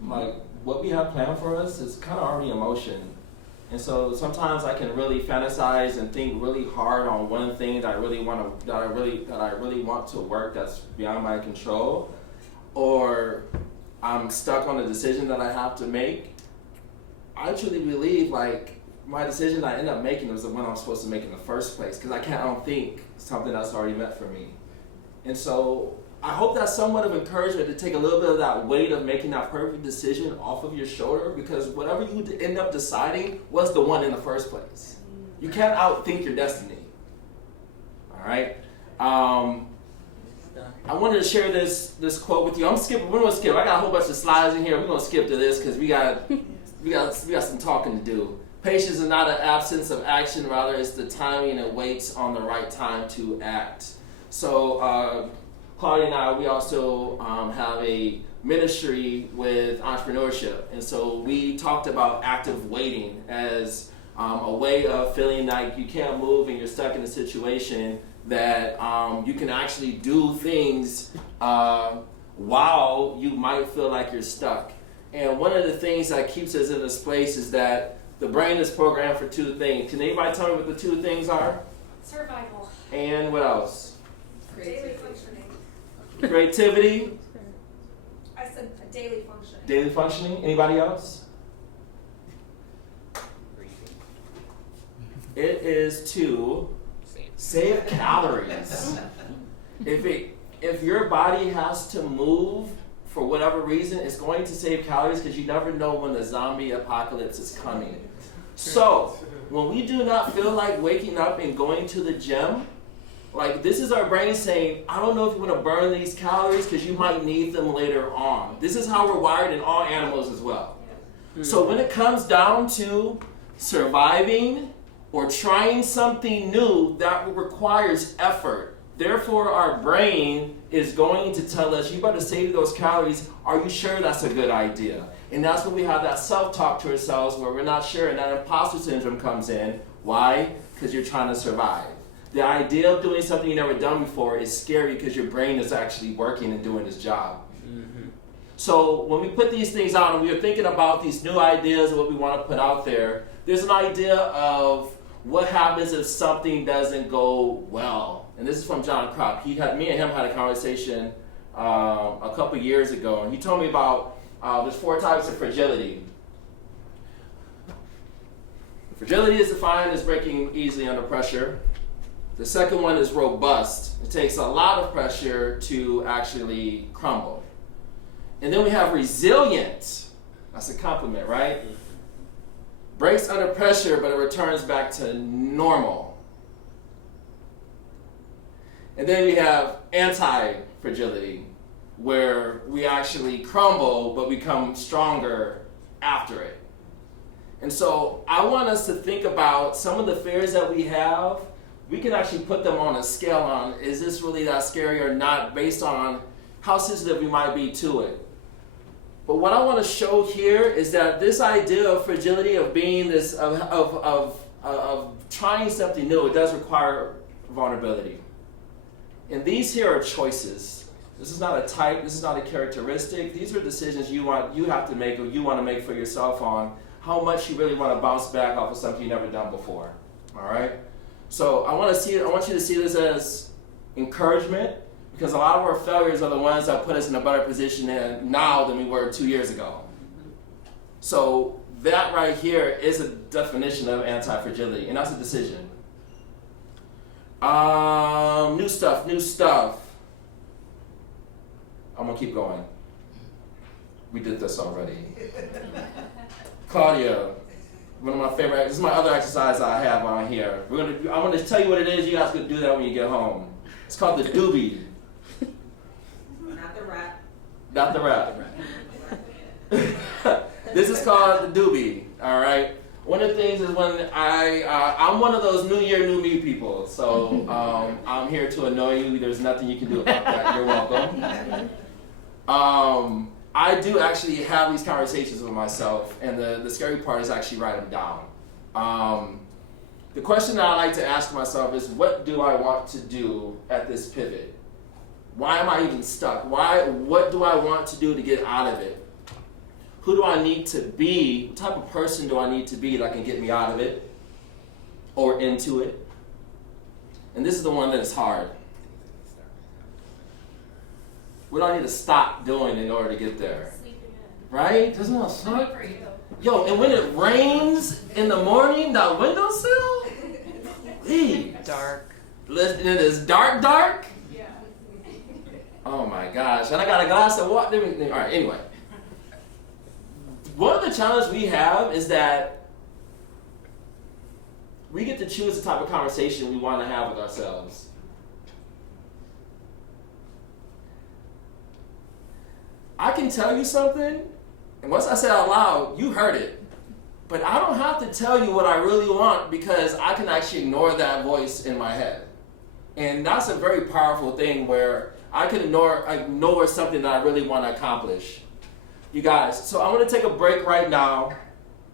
Like, what we have planned for us is kind of already in motion. And so sometimes I can really fantasize and think really hard on one thing that I really want to work that's beyond my control, or I'm stuck on a decision that I have to make. I truly believe like my decision I end up making was the one I'm supposed to make in the first place, because I don't think something that's already meant for me. And so I hope that's somewhat of encouragement to take a little bit of that weight of making that perfect decision off of your shoulder, because whatever you end up deciding was the one in the first place. You can't outthink your destiny. All right? I wanted to share this quote with you. We're gonna skip. I got a whole bunch of slides in here. We're gonna skip to this because we got some talking to do. Patience is not an absence of action, rather it's the timing it waits on the right time to act. So Claudia and I, we also have a ministry with entrepreneurship. And so we talked about active waiting as a way of feeling like you can't move and you're stuck in a situation that you can actually do things while you might feel like you're stuck. And one of the things that keeps us in this place is that The brain is programmed for two things. Can anybody tell me what the two things are? Survival. And what else? Daily functioning. Creativity, I said daily functioning. daily functioning. Anybody else? It is to save calories. If your body has to move for whatever reason, it's going to save calories because you never know when the zombie apocalypse is coming. So, when we do not feel like waking up and going to the gym, like this is our brain saying, I don't know if you want to burn these calories because you might need them later on. This is how we're wired in all animals as well. So when it comes down to surviving or trying something new, that requires effort. Therefore, our brain is going to tell us, you better save those calories. Are you sure that's a good idea? And that's when we have that self-talk to ourselves where we're not sure, and that imposter syndrome comes in. Why? Because you're trying to survive. The idea of doing something you've never done before is scary because your brain is actually working and doing its job. So when we put these things out and we are thinking about these new ideas and what we want to put out there, there's an idea of what happens if something doesn't go well. And this is from John Kropp. Me and him had a conversation a couple years ago, and he told me about there's 4 types of fragility. Fragility is defined as breaking easily under pressure. The second one is robust. It takes a lot of pressure to actually crumble. And then we have resilient. That's a compliment, right? Breaks under pressure, but it returns back to normal. And then we have anti-fragility, where we actually crumble, but become stronger after it. And so I want us to think about some of the fears that we have. We can actually put them on a scale on, is this really that scary or not, based on how sensitive we might be to it. But what I want to show here is that this idea of fragility, of being this, of trying something new, it does require vulnerability. And these here are choices. This is not a type, this is not a characteristic. These are decisions you have to make, or you want to make for yourself on how much you really want to bounce back off of something you've never done before. All right? So I want you to see this as encouragement, because a lot of our failures are the ones that put us in a better position now than we were 2 years ago. So that right here is a definition of anti-fragility, and that's a decision. New stuff. I'm gonna keep going. We did this already. Claudia, one of my favorite, this is my other exercise I have on here. I'm gonna tell you what it is, you guys can do that when you get home. It's called the doobie. Not the rap. Not the rap. This is called the doobie, all right? One of the things is when I'm one of those new year, new me people. So I'm here to annoy you. There's nothing you can do about that. You're welcome. I do actually have these conversations with myself, and the scary part is actually write them down. The question that I like to ask myself is, what do I want to do at this pivot? Why am I even stuck? What do I want to do to get out of it? Who do I need to be? What type of person do I need to be that can get me out of it or into it? And this is the one that is hard. What do I need to stop doing in order to get there? Sleeping in. Right? Doesn't that suck? For you. Yo, and when it rains in the morning, that windowsill? Hey. Dark. Listen, it is dark? Yeah. Oh my gosh. And I got a glass of water. All right, anyway. One of the challenges we have is that we get to choose the type of conversation we want to have with ourselves. I can tell you something, and once I say it out loud, you heard it. But I don't have to tell you what I really want, because I can actually ignore that voice in my head. And that's a very powerful thing, where I can ignore something that I really want to accomplish. You guys, so I'm going to take a break right now.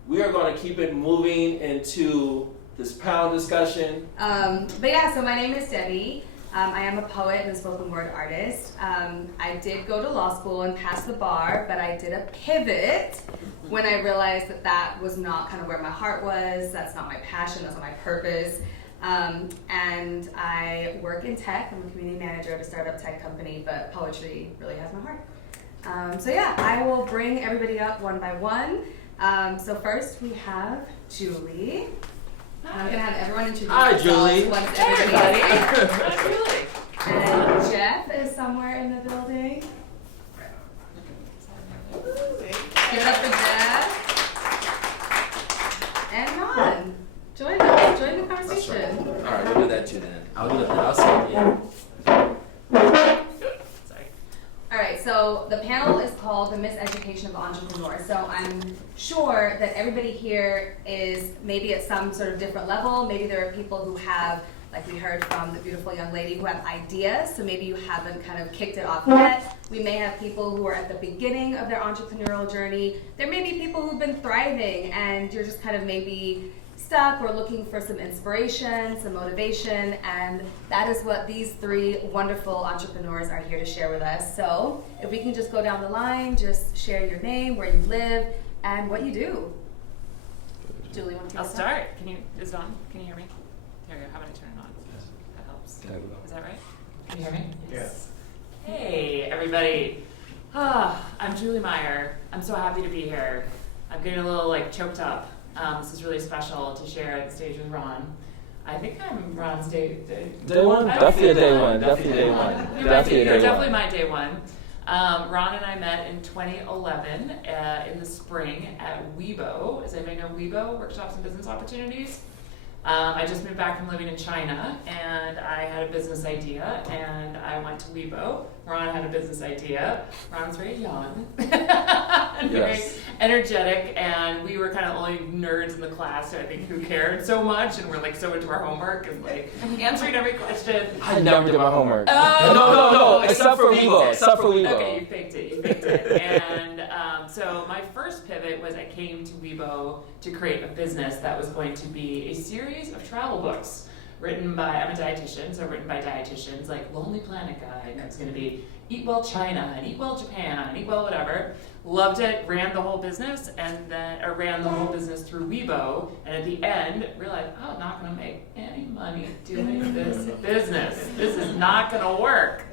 We are going to keep it moving into this panel discussion. But yeah, so my name is Debbie. I am a poet and a spoken word artist. I did go to law school and pass the bar, but I did a pivot when I realized that that was not kind of where my heart was. That's not my passion, that's not my purpose. And I work in tech. I'm a community manager at a startup tech company, but poetry really has my heart. So yeah, I will bring everybody up one by one. So first we have Julie. I'm gonna have everyone introduce themselves. Julie. Once Hey, everybody. everybody. Hi, Julie. And Jeff is somewhere in the building. Give it up for Jeff. And Ron. Join us. Join the conversation. All right, we'll do that too then. I'll do it. I'll say it. Sorry. All right, so the panel is called the Miseducation of Entrepreneurs. So I'm sure that everybody here is maybe at some sort of different level. Maybe there are people who have, like we heard from the beautiful young lady, who have ideas. So maybe you haven't kind of kicked it off yet. We may have people who are at the beginning of their entrepreneurial journey. There may be people who've been thriving and you're just kind of maybe stuck or looking for some inspiration, some motivation, and that is what these three wonderful entrepreneurs are here to share with us. So if we can just go down the line, just share your name, where you live, and what you do. Julie, want to I'll start. Can you hear me? There you go. How about I turn it on? That helps. Is that right? Can you hear me? Yes. Hey, everybody. I'm Julie Meyer. I'm so happy to be here. I'm getting a little choked up. This is really special to share the stage with Ron. I think I'm Ron's day one? Definitely day one. Definitely day one. You're definitely my day one. Ron and I met in 2011 in the spring at Weibo. Does anybody know Weibo? Workshops and Business Opportunities. I just moved back from living in China, and I had a business idea, and I went to Weibo. Ron had a business idea. Ron's very young and very energetic, and we were kind of only nerds in the class, so I think who cared so much, and we're so into our homework and answering every question. I never did my homework. Oh, No, except for Weibo. Except for Weibo. Okay, you faked it. And so my first pivot was I came to Weibo to create a business that was going to be a series of travel books written by, I'm a dietitian, so written by dietitians, like Lonely Planet Guide, and it was going to be Eat Well China, and Eat Well Japan, and Eat Well whatever. Loved it, ran the whole business, ran the whole business through Weibo, and at the end, realized, I'm not going to make any money doing this business. This is not going to work.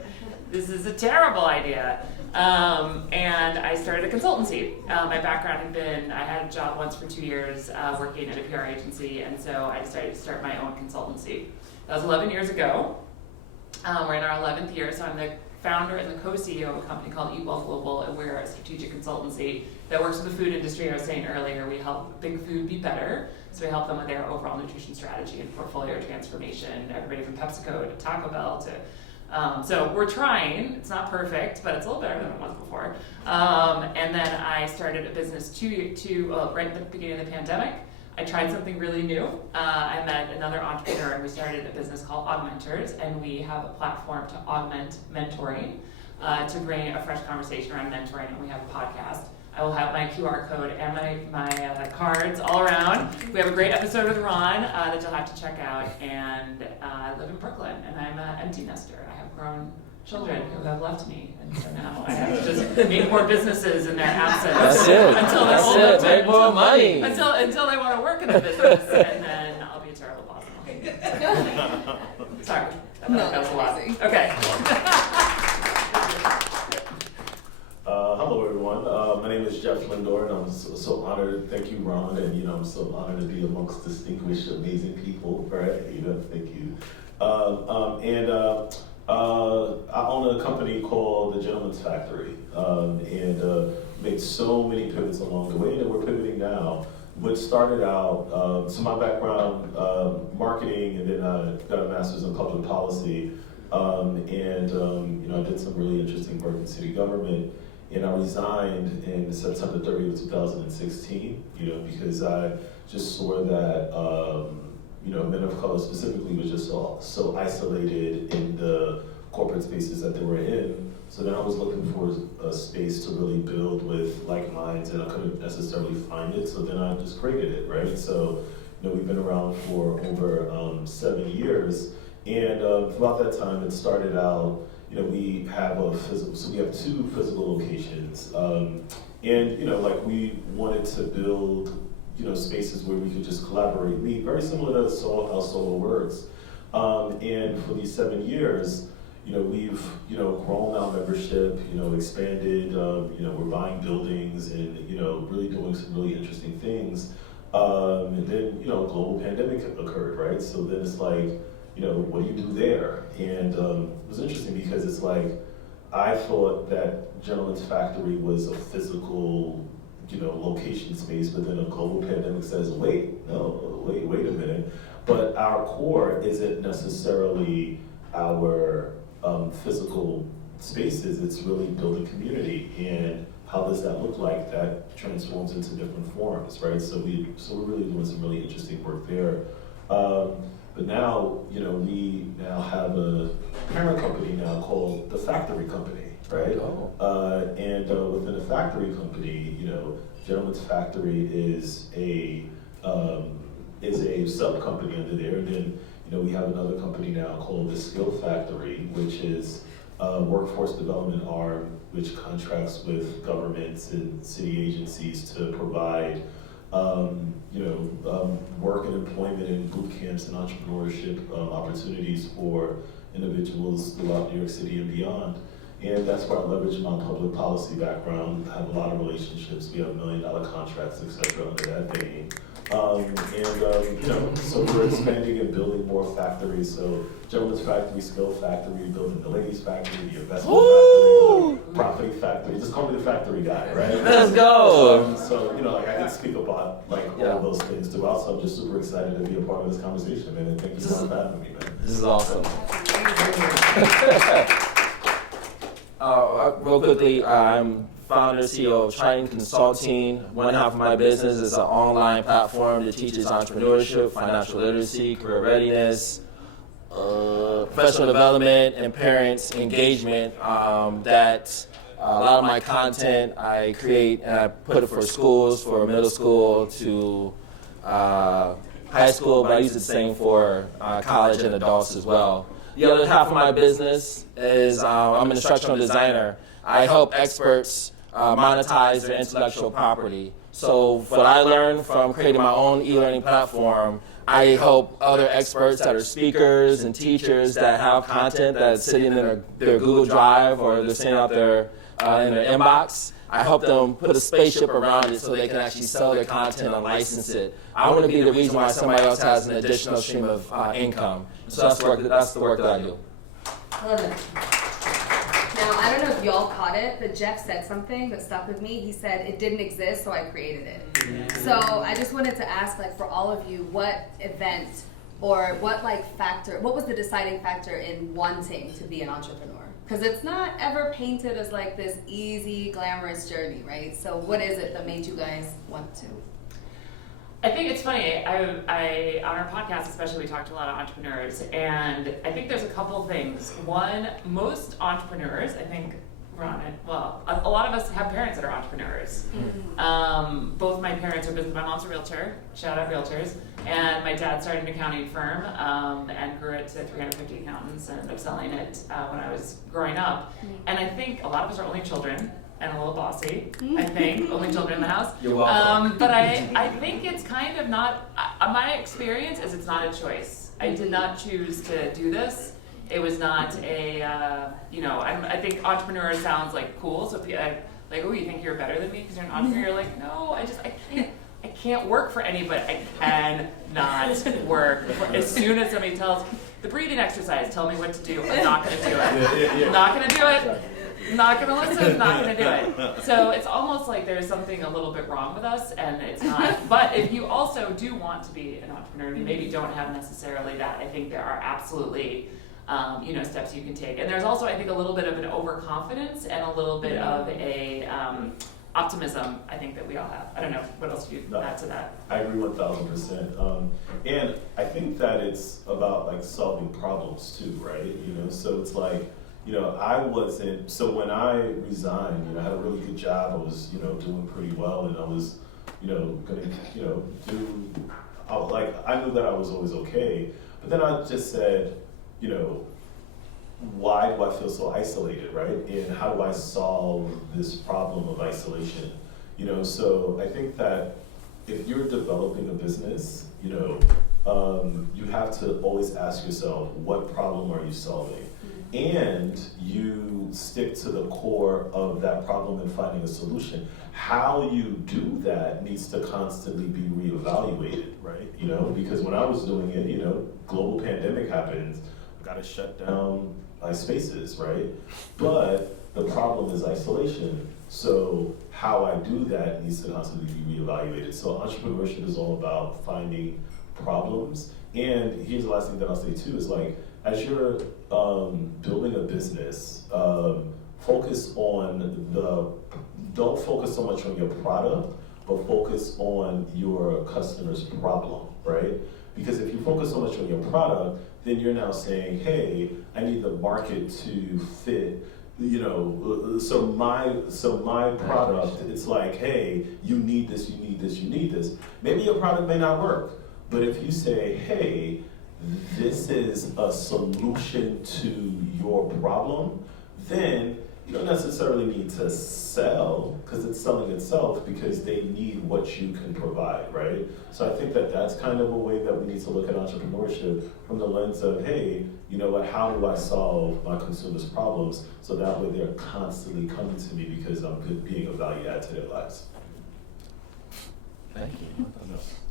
This is a terrible idea. And I started a consultancy. My background had been, I had a job once for 2 years working at a PR agency, and so I decided to start my own consultancy. That was 11 years ago. We're in our 11th year, so I'm the founder and the co-CEO of a company called Eat Well Global, and we're a strategic consultancy that works with the food industry. I was saying earlier, we help big food be better, so we help them with their overall nutrition strategy and portfolio transformation, everybody from PepsiCo to Taco Bell to so we're trying. It's not perfect, but it's a little better than it was before. And then I started a business right at the beginning of the pandemic. I tried something really new. I met another entrepreneur, and we started a business called Augmenters, and we have a platform to augment mentoring, to bring a fresh conversation around mentoring, and we have a podcast. I will have my QR code and my cards all around. We have a great episode with Ron that you'll have to check out. And I live in Brooklyn, and I'm an empty nester. I have grown children who have left me, and so now I have to just make more businesses in their absence. That's it. Until they're That's old it. enough Make more money. Until they want to work in the business, and then I'll be a terrible boss. Sorry, that was a lot. Okay. Hello, everyone. My name is Jeff Lindor, and I'm so honored. Thank you, Ron, and I'm so honored to be amongst distinguished, amazing people. Right? Thank you. I own a company called The Gentleman's Factory, and made so many pivots along the way, and we're pivoting now. What started out, so my background, marketing, and then I got a master's in public policy, I did some really interesting work in city government. And I resigned in September 30th, 2016, because I just saw that, men of color specifically was just so isolated in the corporate spaces that they were in. So then I was looking for a space to really build with like minds, and I couldn't necessarily find it. So then I just created it, right? So, we've been around for over 7 years. And throughout that time, it started out, we have we have 2 physical locations. And, like we wanted to build, spaces where we could just collaborate, meet, very similar to how Solo works. And for these 7 years, we've, grown our membership, expanded, we're buying buildings and, really doing some really interesting things. And then, a global pandemic occurred, right? So then it's like, what do you do there? And it was interesting because it's like, I thought that Gentleman's Factory was a physical, location space, but then a global pandemic says, wait a minute. But our core isn't necessarily our physical spaces, it's really building community. And how does that look like? That transforms into different forms, right? So we're really doing some really interesting work there. But now, we now have a parent company now called the Factory Company, right? Oh. And within the Factory Company, Gentleman's Factory is a sub company under there, and then we have another company now called the Skill Factory, which is a workforce development arm which contracts with governments and city agencies to provide work and employment and boot camps and entrepreneurship opportunities for individuals throughout New York City and beyond. And that's where I leverage my public policy background. I have a lot of relationships. We have $1 million contracts, et cetera, under that vein. So we're expanding and building more factories. So Gentleman's Factory, Skill Factory, building the Ladies Factory, the Investment Factory, Property Factory. Just call me the factory guy, right? Let's go. I can speak about all those things too. Also, I'm just super excited to be a part of this conversation, man. And thank you so much for having me, man. This is awesome. Real quickly, I'm founder and CEO of Triton Consulting. One half of my business is an online platform that teaches entrepreneurship, financial literacy, career readiness, professional development, and parents engagement. That a lot of my content I create and I put it for schools, for middle school to high school, but I use the same for college and adults as well. The other half of my business is I'm an instructional designer. I help experts monetize their intellectual property. So what I learned from creating my own e-learning platform, I help other experts that are speakers and teachers that have content that's sitting in their Google Drive or they're sitting out there in their inbox. I help them put a spaceship around it so they can actually sell their content and license it. I want to be the reason why somebody else has an additional stream of income. So that's the work that I do. I love it. Now, I don't know if y'all caught it, but Jeff said something that stuck with me. He said, it didn't exist, so I created it. So I just wanted to ask, for all of you, what event or what was the deciding factor in wanting to be an entrepreneur? Because it's not ever painted as this easy, glamorous journey, right? So what is it that made you guys want to? I think it's funny. I on our podcast especially, we talked to a lot of entrepreneurs, and I think there's a couple things. One, most entrepreneurs, I think we're on it. Well, a lot of us have parents that are entrepreneurs. Mm-hmm. Both my parents are business. My mom's a realtor. Shout out realtors. And my dad started an accounting firm and grew it to 350 accountants and ended up selling it when I was growing up. Mm-hmm. And I think a lot of us are only children. And a little bossy, I think. Only children in the house. You're welcome. But I think it's kind of not, my experience is it's not a choice. I did not choose to do this. It was not a, I think entrepreneur sounds cool. So if you, oh, you think you're better than me because you're an entrepreneur? You're like, no, I can't work for anybody. I cannot work. As soon as somebody tells, the breathing exercise, tell me what to do, I'm not going to do it. Not going to do it. Not going to listen, not going to do it. So it's almost like there's something a little bit wrong with us, and it's not. But if you also do want to be an entrepreneur, you maybe don't have necessarily that, I think there are absolutely steps you can take. And there's also, I think, a little bit of an overconfidence and a little bit of a optimism, I think, that we all have. I don't know, what else do you add to that? I agree 1,000%. And I think that it's about solving problems too, right? So it's I wasn't, so when I resigned, I had a really good job, I was, doing pretty well, and I was, gonna, I knew that I was always okay, but then I just said, you know, why do I feel so isolated, right? And how do I solve this problem of isolation? You know, so I think that if you're developing a business, you know, you have to always ask yourself, what problem are you solving? And you stick to the core of that problem and finding a solution. How you do that needs to constantly be reevaluated, right? You know, because when I was doing it, you know, global pandemic happens, I gotta shut down my spaces, right? But the problem is isolation. So how I do that needs to constantly be reevaluated. So entrepreneurship is all about finding problems. And here's the last thing that I'll say too, is like, as you're building a business, focus on don't focus so much on your product, but focus on your customer's problem, right? Because if you focus so much on your product, then you're now saying, hey, I need the market to fit, you know, so my product, it's like, hey, you need this, you need this, you need this. Maybe your product may not work, but if you say, hey, this is a solution to your problem, then you don't necessarily need to sell, because it's selling itself, because they need what you can provide, right? So I think that that's kind of a way that we need to look at entrepreneurship, from the lens of, hey, you know what, how do I solve my consumers' problems, so that way they're constantly coming to me because I'm being a value add to their lives. Thank you.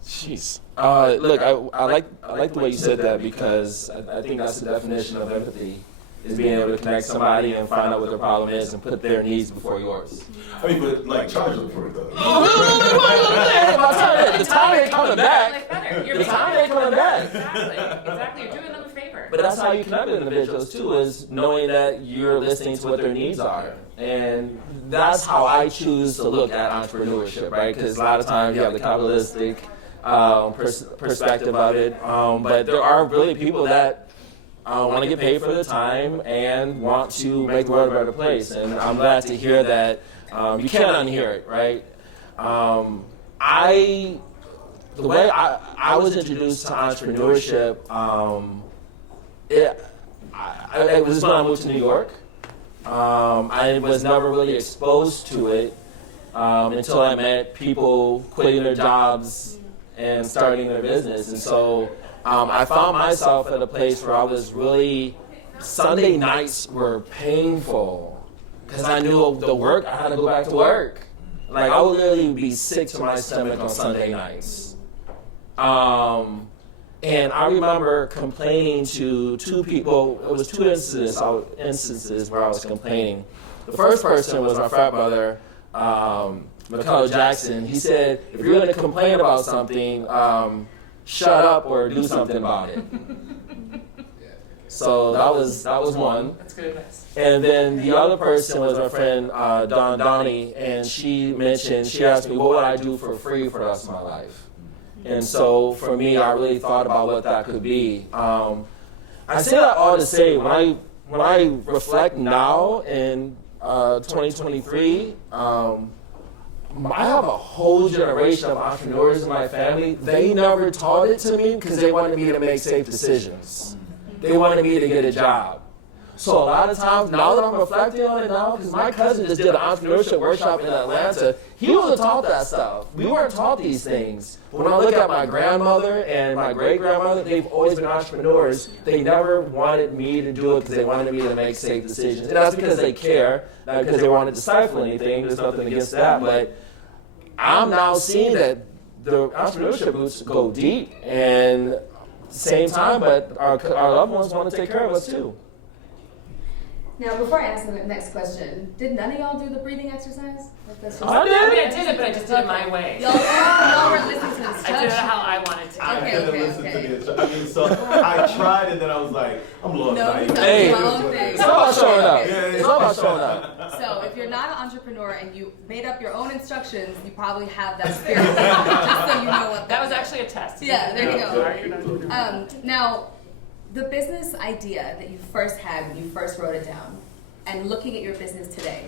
Jeez. Look, I like the way you said that, because I think that's the definition of empathy, is being able to connect somebody and find out what their problem is and put their needs before yours. I mean, but like, charge them for it though. The time ain't coming back. The time ain't coming back. Exactly. You're doing them a favor. But that's how you connect with individuals too, is knowing that you're listening to what their needs are. And that's how I choose to look at entrepreneurship, right? Because a lot of times you have the capitalistic perspective of it, but there are really people that want to get paid for the time and want to make the world a better place. And I'm glad to hear that you can't unhear it, right? The way I was introduced to entrepreneurship, it was when I moved to New York. I was never really exposed to it until I met people quitting their jobs and starting their business. And so I found myself at a place where I was really, Sunday nights were painful because I knew the work, I had to go back to work. Like, I would literally be sick to my stomach on Sunday nights. And I remember complaining to two people. It was two instances where I was complaining. The first person was my frat brother, Michael Jackson. He said, if you're going to complain about something, shut up or do something about it. So that was one. That's good advice. And then the other person was my friend Donnie, and she asked me, what would I do for free for the rest of my life? And so for me, I really thought about what that could be. I say that all to say, when I reflect now in 2023, I have a whole generation of entrepreneurs in my family. They never taught it to me because they wanted me to make safe decisions. They wanted me to get a job. So a lot of times, now that I'm reflecting on it now, because my cousin just did an entrepreneurship workshop in Atlanta, he wasn't taught that stuff. We weren't taught these things. But when I look at my grandmother and my great-grandmother, they've always been entrepreneurs. They never wanted me to do it because they wanted me to make safe decisions. And that's because they care, not because they wanted to stifle anything. There's nothing against that. But I'm now seeing that the entrepreneurship roots go deep, and at the same time, but our loved ones want to take care of us too. Now, before I ask the next question, did none of y'all do the breathing exercise? I did. I mean, I did it, but I just did it my way. Y'all were listening to instructions. I did it how I wanted to. I Okay, couldn't okay, listen okay. to the instructions. I mean, so I tried, and then I was like, I'm lost. No, now. you Hey, done your own thing. it's all about showing up. Okay. It's all about showing up. So if you're not an entrepreneur and you made up your own instructions, you probably have that spirit. Just so you know what That was actually a test. Yeah, there you go. Sorry, you're not doing it. Now, the business idea that you first had when you first wrote it down, and looking at your business today,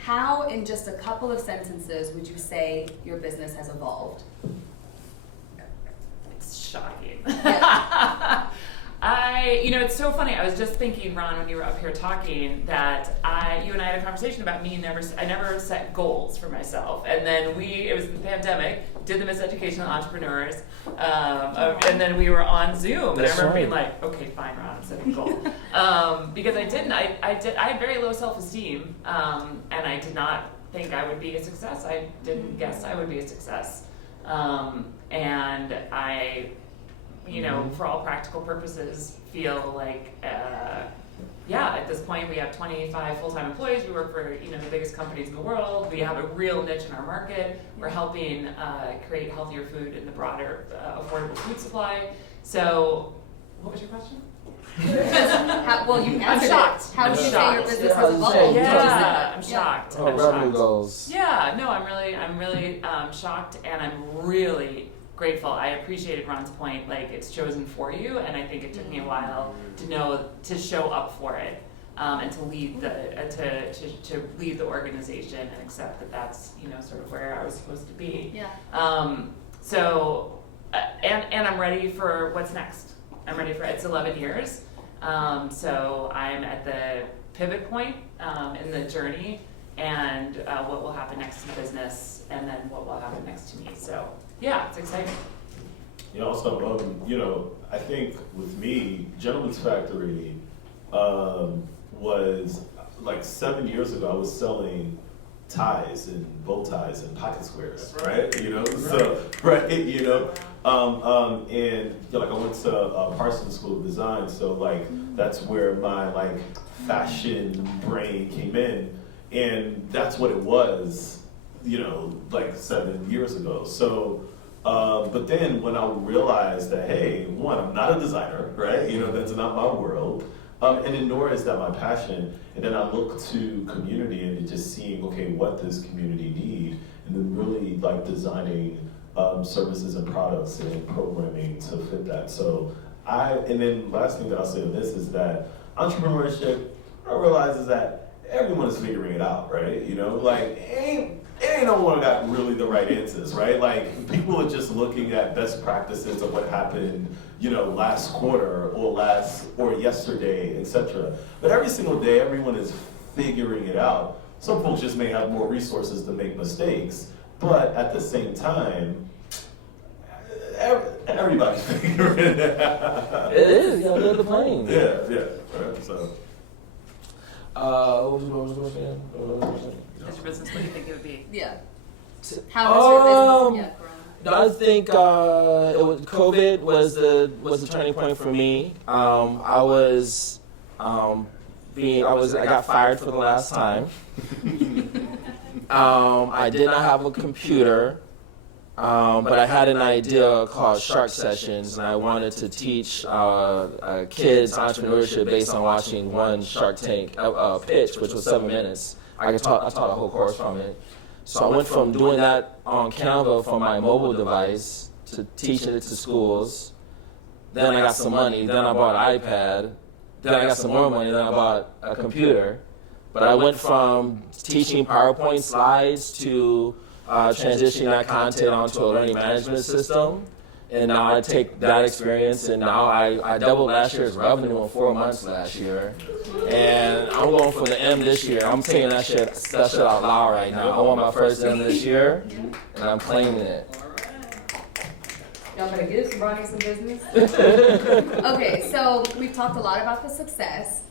how in just a couple of sentences would you say your business has evolved? It's shocking. Yeah. It's so funny. I was just thinking, Ron, when you were up here talking, that you and I had a conversation about I never set goals for myself. And then it was the pandemic, did the Miseducation of Entrepreneurs, and then we were on Zoom. And I remember being like, okay, fine, Ron, I'm setting a goal. Because I didn't. I had very low self-esteem, and I did not think I would be a success. I didn't guess I would be a success. And I, for all practical purposes, feel like, at this point we have 25 full-time employees. We work for, the biggest companies in the world. We have a real niche in our market. We're helping create healthier food in the broader affordable food supply. So, what was your question? You answered I'm shocked. How would you say your business Yeah, has evolved? Yeah, I'm shocked. Oh, I'm revenue shocked. goals. Yeah, no, I'm really shocked, and I'm really grateful. I appreciated Ron's point, like it's chosen for you, and I think it took me a while to show up for it, and to lead to lead the organization and accept that that's sort of where I was supposed to be. Yeah. So, and I'm ready for what's next. I'm ready for it's 11 years. So I'm at the pivot point in the journey, and what will happen next to the business, and then what will happen next to me. So yeah, it's exciting. Also, I think with me, Gentleman's Factory was like 7 years ago. I was selling ties and bow ties and pocket squares, right? So right, and I went to Parsons School of Design, so that's where my fashion brain came in, and that's what it was, 7 years ago. So, but then when I realized that, hey, one, I'm not a designer, right? That's not my world. And then nor is that my passion. And then I look to community and just seeing, okay, what does community need? And then really designing services and products and programming to fit that. So and then last thing that I'll say on this is that entrepreneurship, what I realize is that everyone is figuring it out, right? Ain't no one got really the right answers, right? People are just looking at best practices of what happened, last quarter or yesterday, etc. But every single day, everyone is figuring it out. Some folks just may have more resources to make mistakes, but at the same time, everybody's figuring it out. It is. You gotta build the plane. Yeah. Right, so. What was the question? Is your business what do you think it would be? Yeah. How was your business? I think it was COVID was the turning point for me. I got fired for the last time. I did not have a computer, but I had an idea called Shark Sessions, and I wanted to teach kids entrepreneurship based on watching one Shark Tank pitch, which was 7 minutes. I taught a whole course from it. So I went from doing that on Canva from my mobile device to teaching it to schools. Then I got some money. Then I bought an iPad. Then I got some more money. Then I bought a computer. But I went from teaching PowerPoint slides to transitioning that content onto a learning management system. And now I take that experience, and now I doubled last year's revenue in 4 months last year. And I'm going for the M this year. I'm saying that shit out loud right now. I want my first M this year, and I'm claiming it. Y'all better give Ronnie some business. Okay, so we've talked a lot about the success,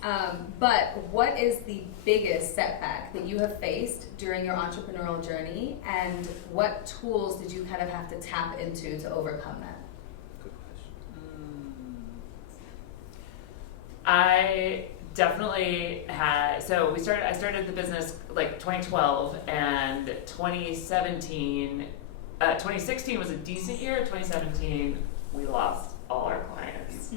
but what is the biggest setback that you have faced during your entrepreneurial journey, and what tools did you kind of have to tap into to overcome that? Good question. I definitely had. So I started the business 2012, and 2016 was a decent year. 2017, we lost all our clients.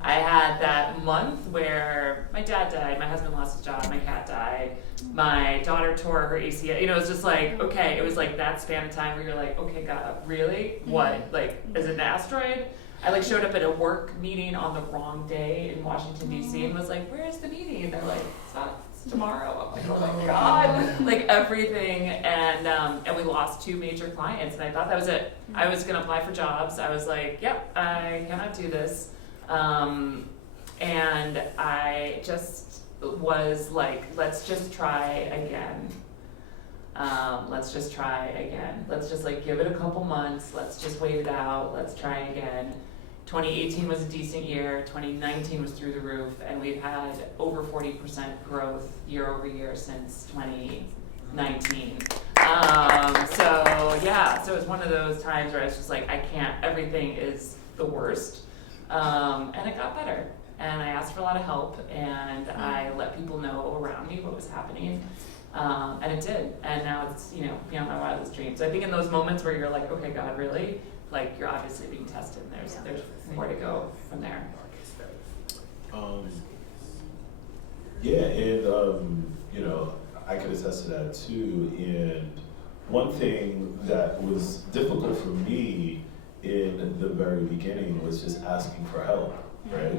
I had that month where my dad died, my husband lost his job, my cat died, my daughter tore her ACL. It was just okay, it was that span of time where you're okay, God, really? What? Is it an asteroid? I showed up at a work meeting on the wrong day in Washington, D.C. and was where's the meeting? And they're it's tomorrow. I'm oh my God. Everything. And we lost 2 major clients, and I thought that was it. I was going to apply for jobs. I was yep, I cannot do this. And I just was like, let's just try again. Let's just try again. Let's just like give it a couple months. Let's just wait it out. Let's try again. 2018 was a decent year. 2019 was through the roof, and we've had over 40% growth year over year since 2019. So it's one of those times where it's just like, I can't, everything is the worst. And it got better. And I asked for a lot of help, and I let people know around me what was happening. And it did. And now it's, beyond my wildest dreams. So I think in those moments where you're like, okay, God, really? Like, you're obviously being tested, and there's more to go from there. I could attest to that too. And one thing that was difficult for me in the very beginning was just asking for help, right?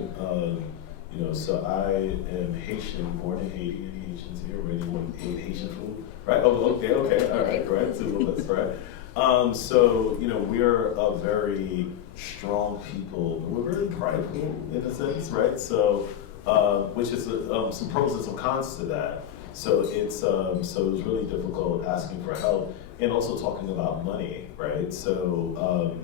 So I am Haitian, born in Haiti. Any Haitians here? Ready to eat Haitian food? Right? Oh, okay, all right, two of us, right? We're a very strong people. We're very prideful in a sense, right? So, which is some pros and some cons to that. So it's really difficult asking for help and also talking about money, right? So,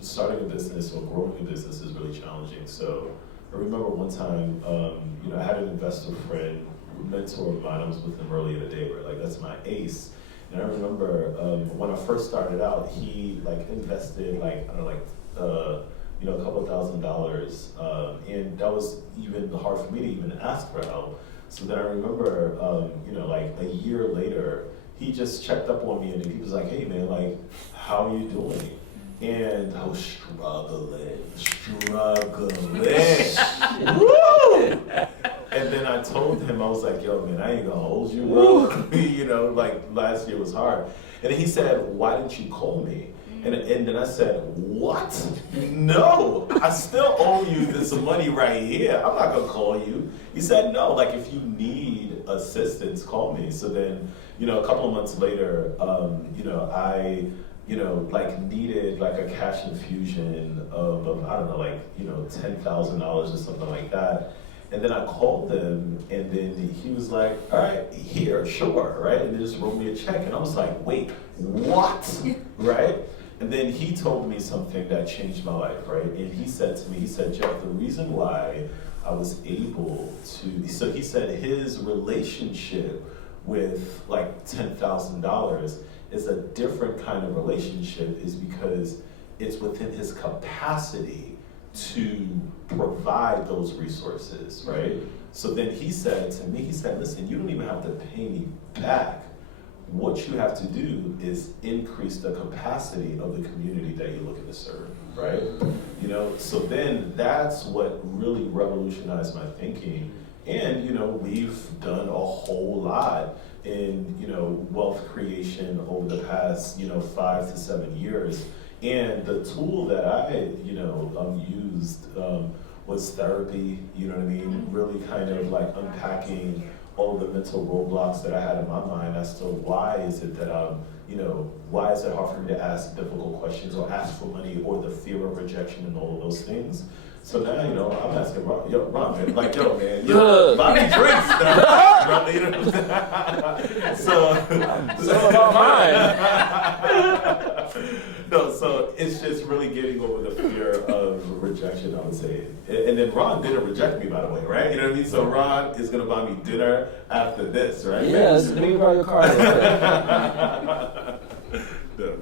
starting a business or growing a business is really challenging. So I remember one time, I had an investor friend, mentor of mine. I was with him earlier today, right? Like, that's my ace. And I remember when I first started out, he invested a couple $1,000, and that was even hard for me to even ask for help. So then I remember, a year later, he just checked up on me and he was like, "Hey man, how are you doing?" And I was struggling. Woo! And then I told him, I was like, "Yo, man, I ain't gonna hold you, bro." Last year was hard. And then he said, "Why didn't you call me?" And then I said, "What? No, I still owe you this money right here. I'm not gonna call you." He said, "No, if you need assistance, call me." So then, a couple of months later, I needed a cash infusion of I don't know, $10,000 or something like that. And then I called them, and then he was like, "All right, here, sure," right? And they just wrote me a check. And I was like, "Wait, what?" Right? And then he told me something that changed my life, right? And he said to me, "Jeff, the reason why I was able to," so he said his relationship with $10,000 is a different kind of relationship, is because it's within his capacity to provide those resources, right? So then he said to me, "Listen, you don't even have to pay me back. What you have to do is increase the capacity of the community that you're looking to serve," right? So then that's what really revolutionized my thinking. And, we've done a whole lot in, wealth creation over the past, 5 to 7 years. And the tool that I, used was therapy, really kind of unpacking all the mental roadblocks that I had in my mind as to why is it that why is it hard for me to ask difficult questions or ask for money, or the fear of rejection and all of those things. So now, I'm asking Ron, man, buy me drinks, So about mine. No, so it's just really getting over the fear of rejection, I would say. And then Ron didn't reject me, by the way, right? You know what I mean? So Ron is going to buy me dinner after this, right? Yes, let me borrow your card real quick.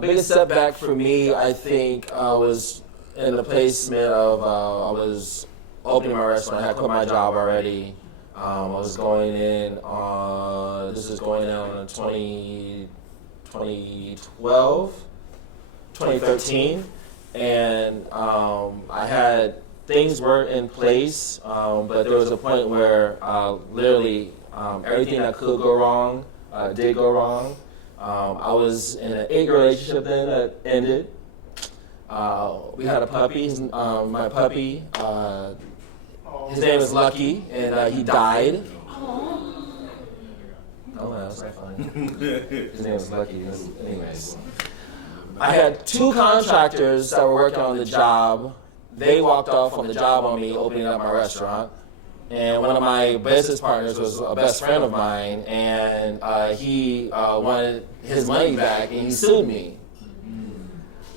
Biggest setback for me, I think, was in the placement of, I was opening my restaurant. I had quit my job already. I was going in on, this is going in on 2013, and I had, things were in place, but there was a point where literally everything that could go wrong did go wrong. I was in an 8-year relationship then that ended. We had a puppy, my puppy, his name is Lucky, and he died. Oh, that's not funny. His name was Lucky. Anyways. I had 2 contractors that were working on the job. They walked off on the job on me opening up my restaurant. And one of my business partners was a best friend of mine, and he wanted his money back, and he sued me.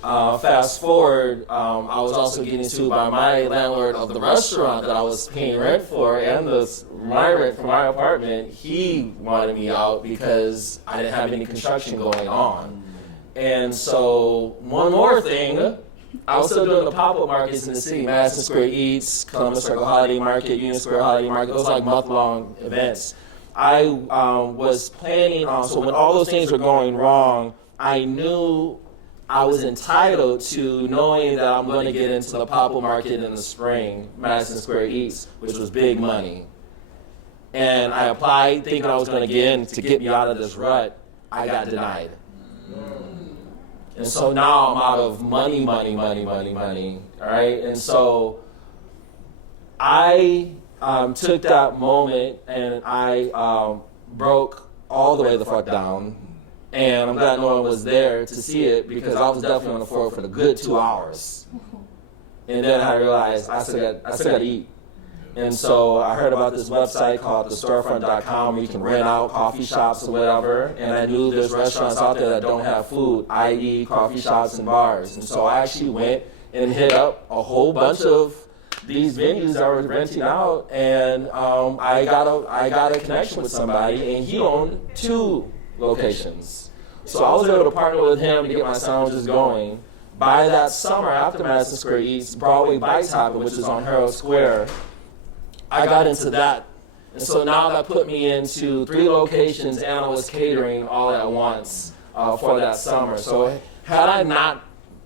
Fast forward, I was also getting sued by my landlord of the restaurant that I was paying rent for, and my rent for my apartment. He wanted me out because I didn't have any construction going on. And so one more thing, I was still doing the pop-up markets in the city, Madison Square Eats, Columbus Circle Holiday Market, Union Square Holiday Market. Those like month-long events. I was planning on, so when all those things were going wrong, I knew I was entitled to knowing that I'm going to get into the pop-up market in the spring, Madison Square Eats, which was big money. And I applied thinking I was going to get in to get me out of this rut. I got denied. And so now I'm out of money, all right? And so I took that moment and I broke all the way the fuck down. And I'm glad no one was there to see it because I was definitely on the floor for the good 2 hours. And then I realized I still got to eat. And so I heard about this website called thestorefront.com where you can rent out coffee shops or whatever. And I knew there's restaurants out there that don't have food, i.e. coffee shops and bars. And so I actually went and hit up a whole bunch of these venues that were renting out. And I got a connection with somebody, and he owned 2 locations. So I was able to partner with him to get my sandwiches going. By that summer, after Madison Square Eats, Broadway Bites happened, which is on Herald Square. I got into that. And so now that put me into 3 locations, and I was catering all at once for that summer. So had I not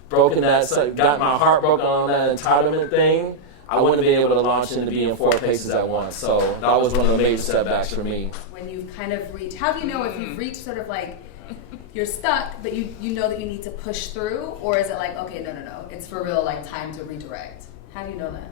broken that, got my heart broken on that entitlement thing, I wouldn't be able to launch into being 4 places at once. So that was one of the major setbacks for me. When you've kind of reached, how do you know if you've reached sort of like, you're stuck, but you know that you need to push through? Or is it like, okay, no, it's for real, like time to redirect? How do you know that?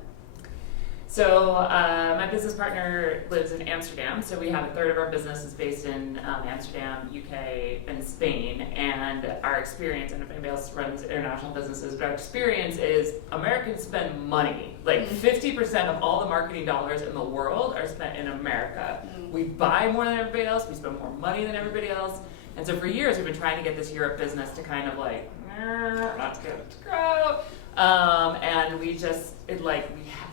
So my business partner lives in Amsterdam, so we have a third of our business is based in Amsterdam, UK, and Spain. And our experience, and if anybody else runs international businesses, but our experience is Americans spend money. Like 50% of all the marketing dollars in the world are spent in America. We buy more than everybody else, we spend more money than everybody else. And so for years we've been trying to get this Europe business to kind of like, not to grow. And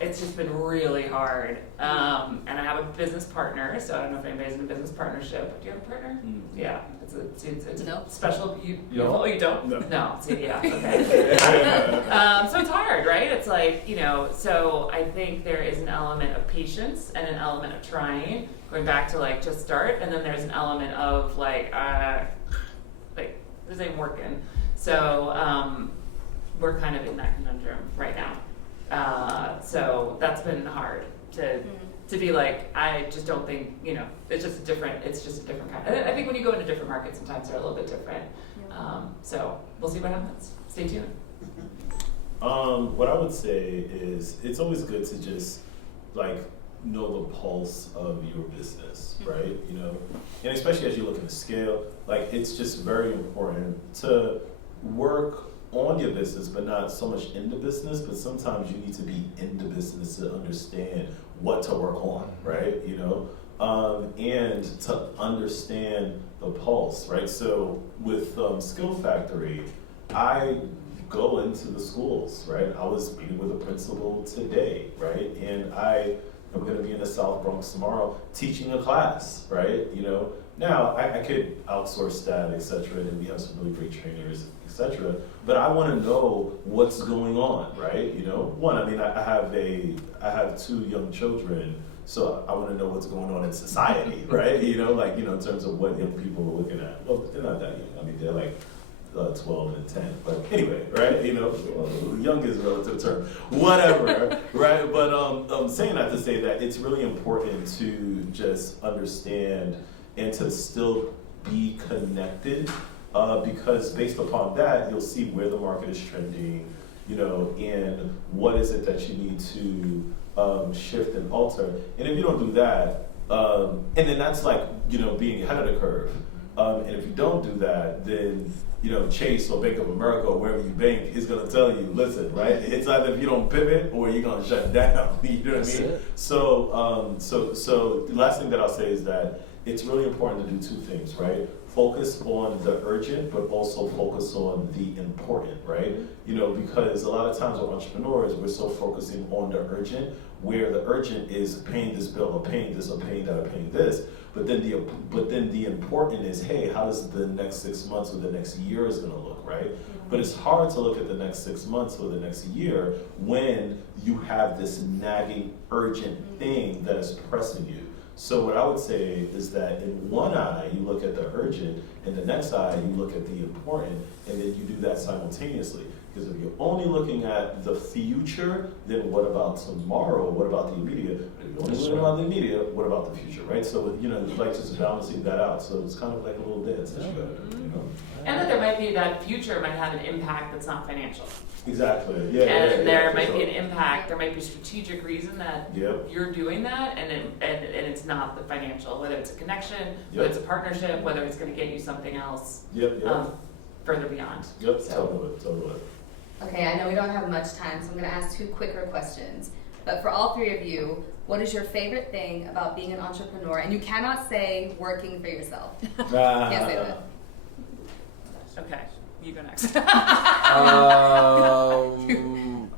it's just been really hard. And I have a business partner, so I don't know if anybody's in a business partnership. Do you have a partner? Yeah, it's no. Special. You don't? No. See, yeah, okay. So it's hard, right? It's like, so I think there is an element of patience and an element of trying, going back to like just start, and then there's an element of like this ain't working. So we're kind of in that conundrum right now. So that's been hard to be like, I just don't think, it's just a different kind. I think when you go into different markets, sometimes they're a little bit different. So we'll see what happens. Stay tuned. What I would say is it's always good to just know the pulse of your business, right? And especially as you look at the scale, it's just very important to work on your business, but not so much in the business, but sometimes you need to be in the business to understand what to work on, right? And to understand the pulse, right? So with Skill Factory, I go into the schools, right? I was meeting with a principal today, right? And I am gonna be in the South Bronx tomorrow teaching a class, right? Now I could outsource that, et cetera, and we have some really great trainers, etc. But I want to know what's going on, right? One, I have 2 young children, so I want to know what's going on in society, right? In terms of what young people are looking at. Well, they're not that young. They're like 12 and 10. But anyway, right? Young is a relative term. Whatever, right? But saying that to say that it's really important to just understand and to still be connected. Because based upon that, you'll see where the market is trending, and what is it that you need to shift and alter. And if you don't do that, and then that's being ahead of the curve. And if you don't do that, then Chase or Bank of America or wherever you bank is going to tell you, listen, right? It's either if you don't pivot or you're going to shut down. You know what I mean? So the last thing that I'll say is that it's really important to do two things, right? Focus on the urgent, but also focus on the important, right? Because a lot of times with entrepreneurs, we're so focusing on the urgent, where the urgent is paying this bill or paying this or paying that or paying this. But then the important is, hey, how does the next 6 months or the next year is going to look, right? But it's hard to look at the next 6 months or the next year when you have this nagging, urgent thing that is pressing you. So what I would say is that in one eye, you look at the urgent, and the next eye, you look at the important, and then you do that simultaneously. Because if you're only looking at the future, then what about tomorrow? What about the immediate? If you're only looking about the immediate, what about the future, right? So, it's like just balancing that out. So it's kind of like a little dance that you got to do, And that there might be that future might have an impact that's not financial. Exactly. And there might be an impact. There might be a strategic reason that you're doing that, and it's not the financial. Whether it's a connection, whether it's a partnership, whether it's going to get you something else. Further beyond. Totally. Okay, I know we don't have much time, so I'm going to ask two quicker questions. But for all three of you, what is your favorite thing about being an entrepreneur? And you cannot say working for yourself. Can't say that. Okay, you go next. I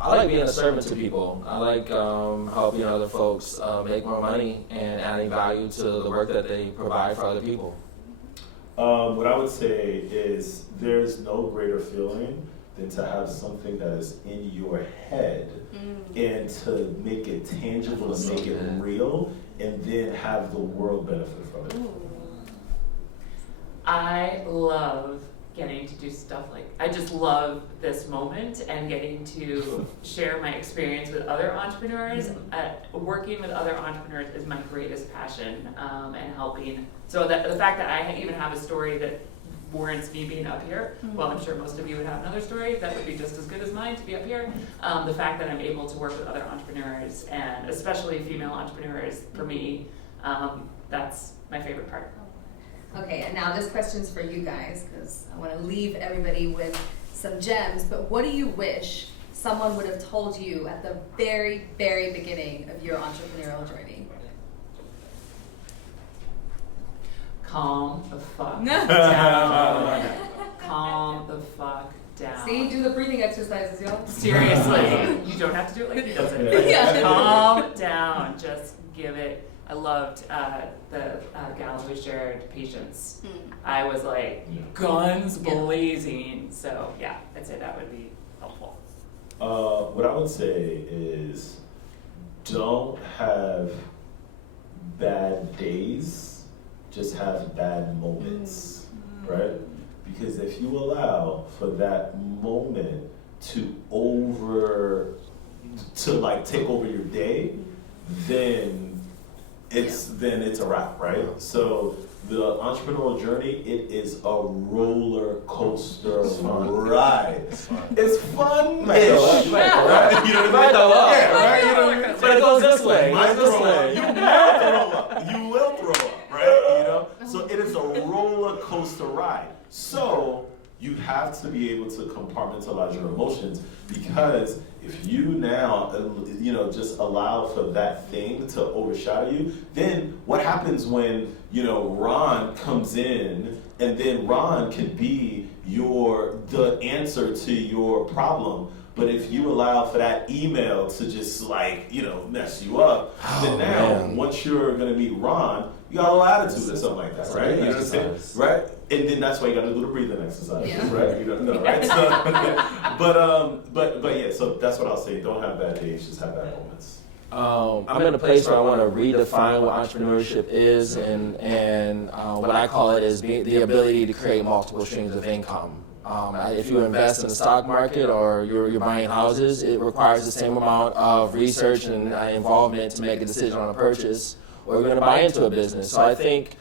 like being a servant to people. I like helping other folks make more money and adding value to the work that they provide for other people. What I would say is there's no greater feeling than to have something that is in your head and to make it tangible and make it real, and then have the world benefit from it. I love getting to do stuff I just love this moment and getting to share my experience with other entrepreneurs. Working with other entrepreneurs is my greatest passion, and helping. So that the fact that I even have a story that warrants me being up here, well, I'm sure most of you would have another story that would be just as good as mine to be up here. The fact that I'm able to work with other entrepreneurs, and especially female entrepreneurs, for me, that's my favorite part. Okay, and now this question's for you guys, because I want to leave everybody with some gems, but what do you wish someone would have told you at the very, very beginning of your entrepreneurial journey? Calm the fuck down. Calm the fuck down. See, do the breathing exercises, y'all. Seriously, you don't have to do it like he does it. Calm down. Just give it. I loved the gal who shared patience. I was like guns blazing. So yeah, I'd say that would be helpful. What I would say is don't have bad days. Just have bad moments, right? Because if you allow for that moment to take over your day, then it's a wrap, right? So the entrepreneurial journey, it is a roller coaster ride. It's fun. Right? You know what I mean? But it goes this way. You will throw up, right? So it is a roller coaster ride. So you have to be able to compartmentalize your emotions, because if you now, just allow for that thing to overshadow you, then what happens when, Ron comes in, and then Ron can be the answer to your problem. But if you allow for that email to just mess you up, then now once you're gonna meet Ron, you got a little attitude or something like that, right? You know what I'm saying? Right? And then that's why you gotta do the breathing exercises, right? Right? So, but yeah, so that's what I'll say. Don't have bad days, just have bad moments. I'm in a place where I want to redefine what entrepreneurship is, and what I call it is the ability to create multiple streams of income. If you invest in the stock market or you're buying houses, it requires the same amount of research and involvement to make a decision on a purchase, or you're going to buy into a business. So I think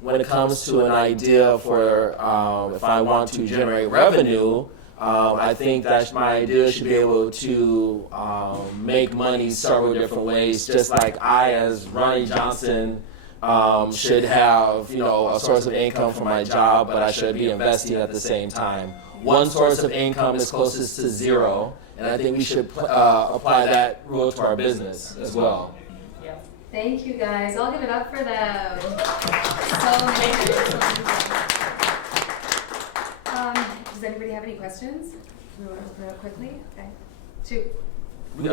when it comes to an idea for if I want to generate revenue, I think that my idea should be able to make money several different ways, just like I, as Ronnie Johnson, should have, a source of income from my job, but I should be investing at the same time. One source of income is closest to zero, and I think we should apply that rule to our business as well. Thank you guys. I'll give it up for them. So many. Does anybody have any questions? Real quickly? Okay. Two.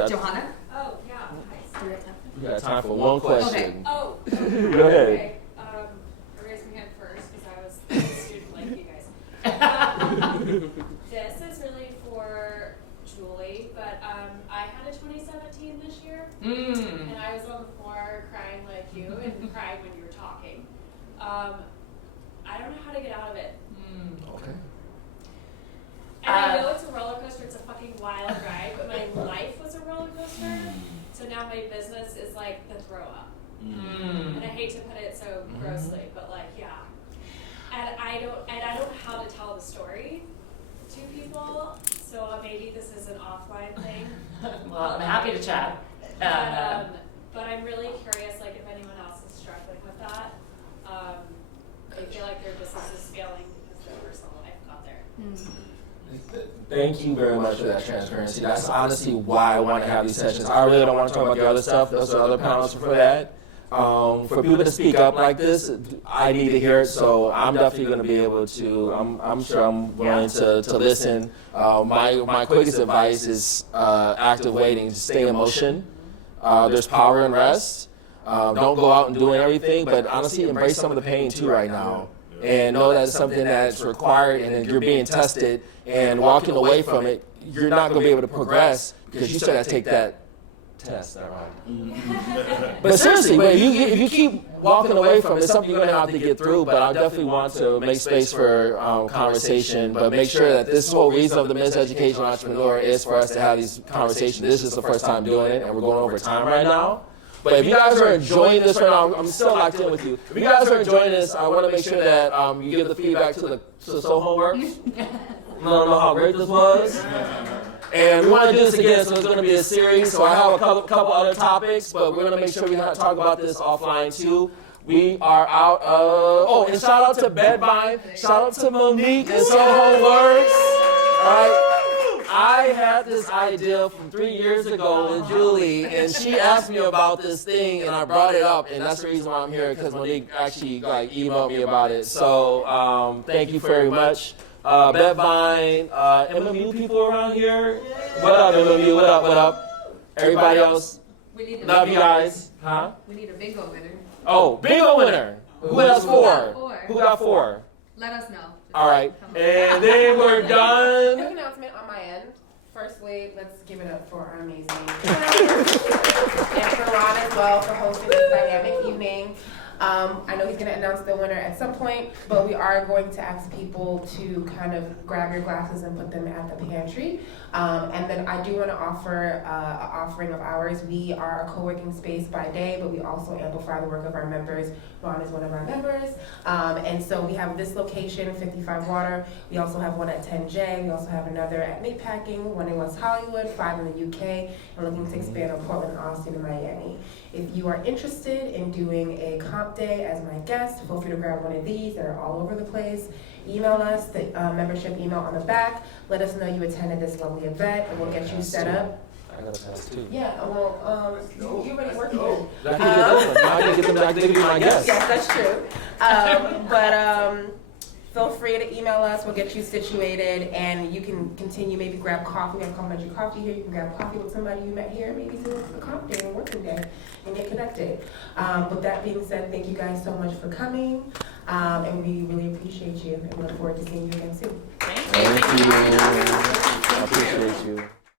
Johanna? Oh, yeah. Hi. Do we have time? We got time for one question. Oh, Go ahead. okay. I raised my hand first because I was a student like you guys. This is really for Julie, but I had a 2017 this year, and I was on the floor crying like you and cried when you were talking. I don't know how to get out of it. Okay. And I know it's a roller coaster, it's a fucking wild ride, but my life was a roller coaster. So now my business is like the throw up. And I hate to put it so grossly, but like, yeah. And I don't know how to tell the story to people, so maybe this is an offline thing. Well, I'm happy to chat. But I'm really curious, like, if anyone else is struggling with that. They feel like their business is failing because their personal life got there. Thank you very much for that transparency. That's honestly why I want to have these sessions. I really don't want to talk about the other stuff. Those are other panels for that. For people to speak up like this, I need to hear it. So I'm definitely going to be able to. I'm sure I'm willing to listen. My quickest advice is active waiting. Stay in motion. There's power in rest. Don't go out and doing everything, but honestly, embrace some of the pain too right now. And know that it's something that's required, and you're being tested, and walking away from it, you're not going to be able to progress because you still got to take that test. But seriously, if you keep walking away from it, it's something you're going to have to get through, but I definitely want to make space for conversation, but make sure that this whole reason of the Miseducation Entrepreneur is for us to have these conversations. This is the first time doing it, and we're going over time right now. But if you guys are enjoying this right now, I'm still locked in with you. If you guys are enjoying this, I want to make sure that you give the feedback to Soho Works. I don't know how great this was. And we want to do this again, so it's going to be a series. So I have a couple other topics, but we're going to make sure we talk about this offline too. We are out of... and shout out to Bedvine. Shout out to Monique and Soho Works. All right. I had this idea from 3 years ago with Julie, and she asked me about this thing, and I brought it up, and that's the reason why I'm here, because Monique actually emailed me about it. So thank you very much. Bedvine, MMU people around here? What up, MMU? What up? Everybody else? Love you guys. Huh? We need a bingo winner. Oh, bingo winner. Who has four? Who got four? Let us know. All right. And then we're done. Quick announcement on my end. Firstly, let's give it up for our amazing and for Ron as well for hosting this dynamic evening. I know he's going to announce the winner at some point, but we are going to ask people to kind of grab your glasses and put them at the pantry. And then I do want to offer an offering of ours. We are a co-working space by day, but we also amplify the work of our members. Ron is one of our members. And so we have this location, 55 Water. We also have one at 10J. We also have another at Meatpacking, one in West Hollywood, 5 in the UK, and looking to expand on Portland, Austin, and Miami. If you are interested in doing a comp day as my guest, feel free to grab one of these. They're all over the place. Email us, the membership email on the back. Let us know you attended this lovely event, and we'll get you set up. I got a pass too. Yeah, well, you already work here. I can get them back to be my guest. Yes, that's true. But feel free to email us. We'll get you situated, and you can continue. Maybe grab coffee. We have complimentary coffee here. You can grab coffee with somebody you met here, maybe to a comp day or working day, and get connected. With that being said, thank you guys so much for coming, and we really appreciate you, and look forward to seeing you again soon. Thank you. Thank you. I appreciate you.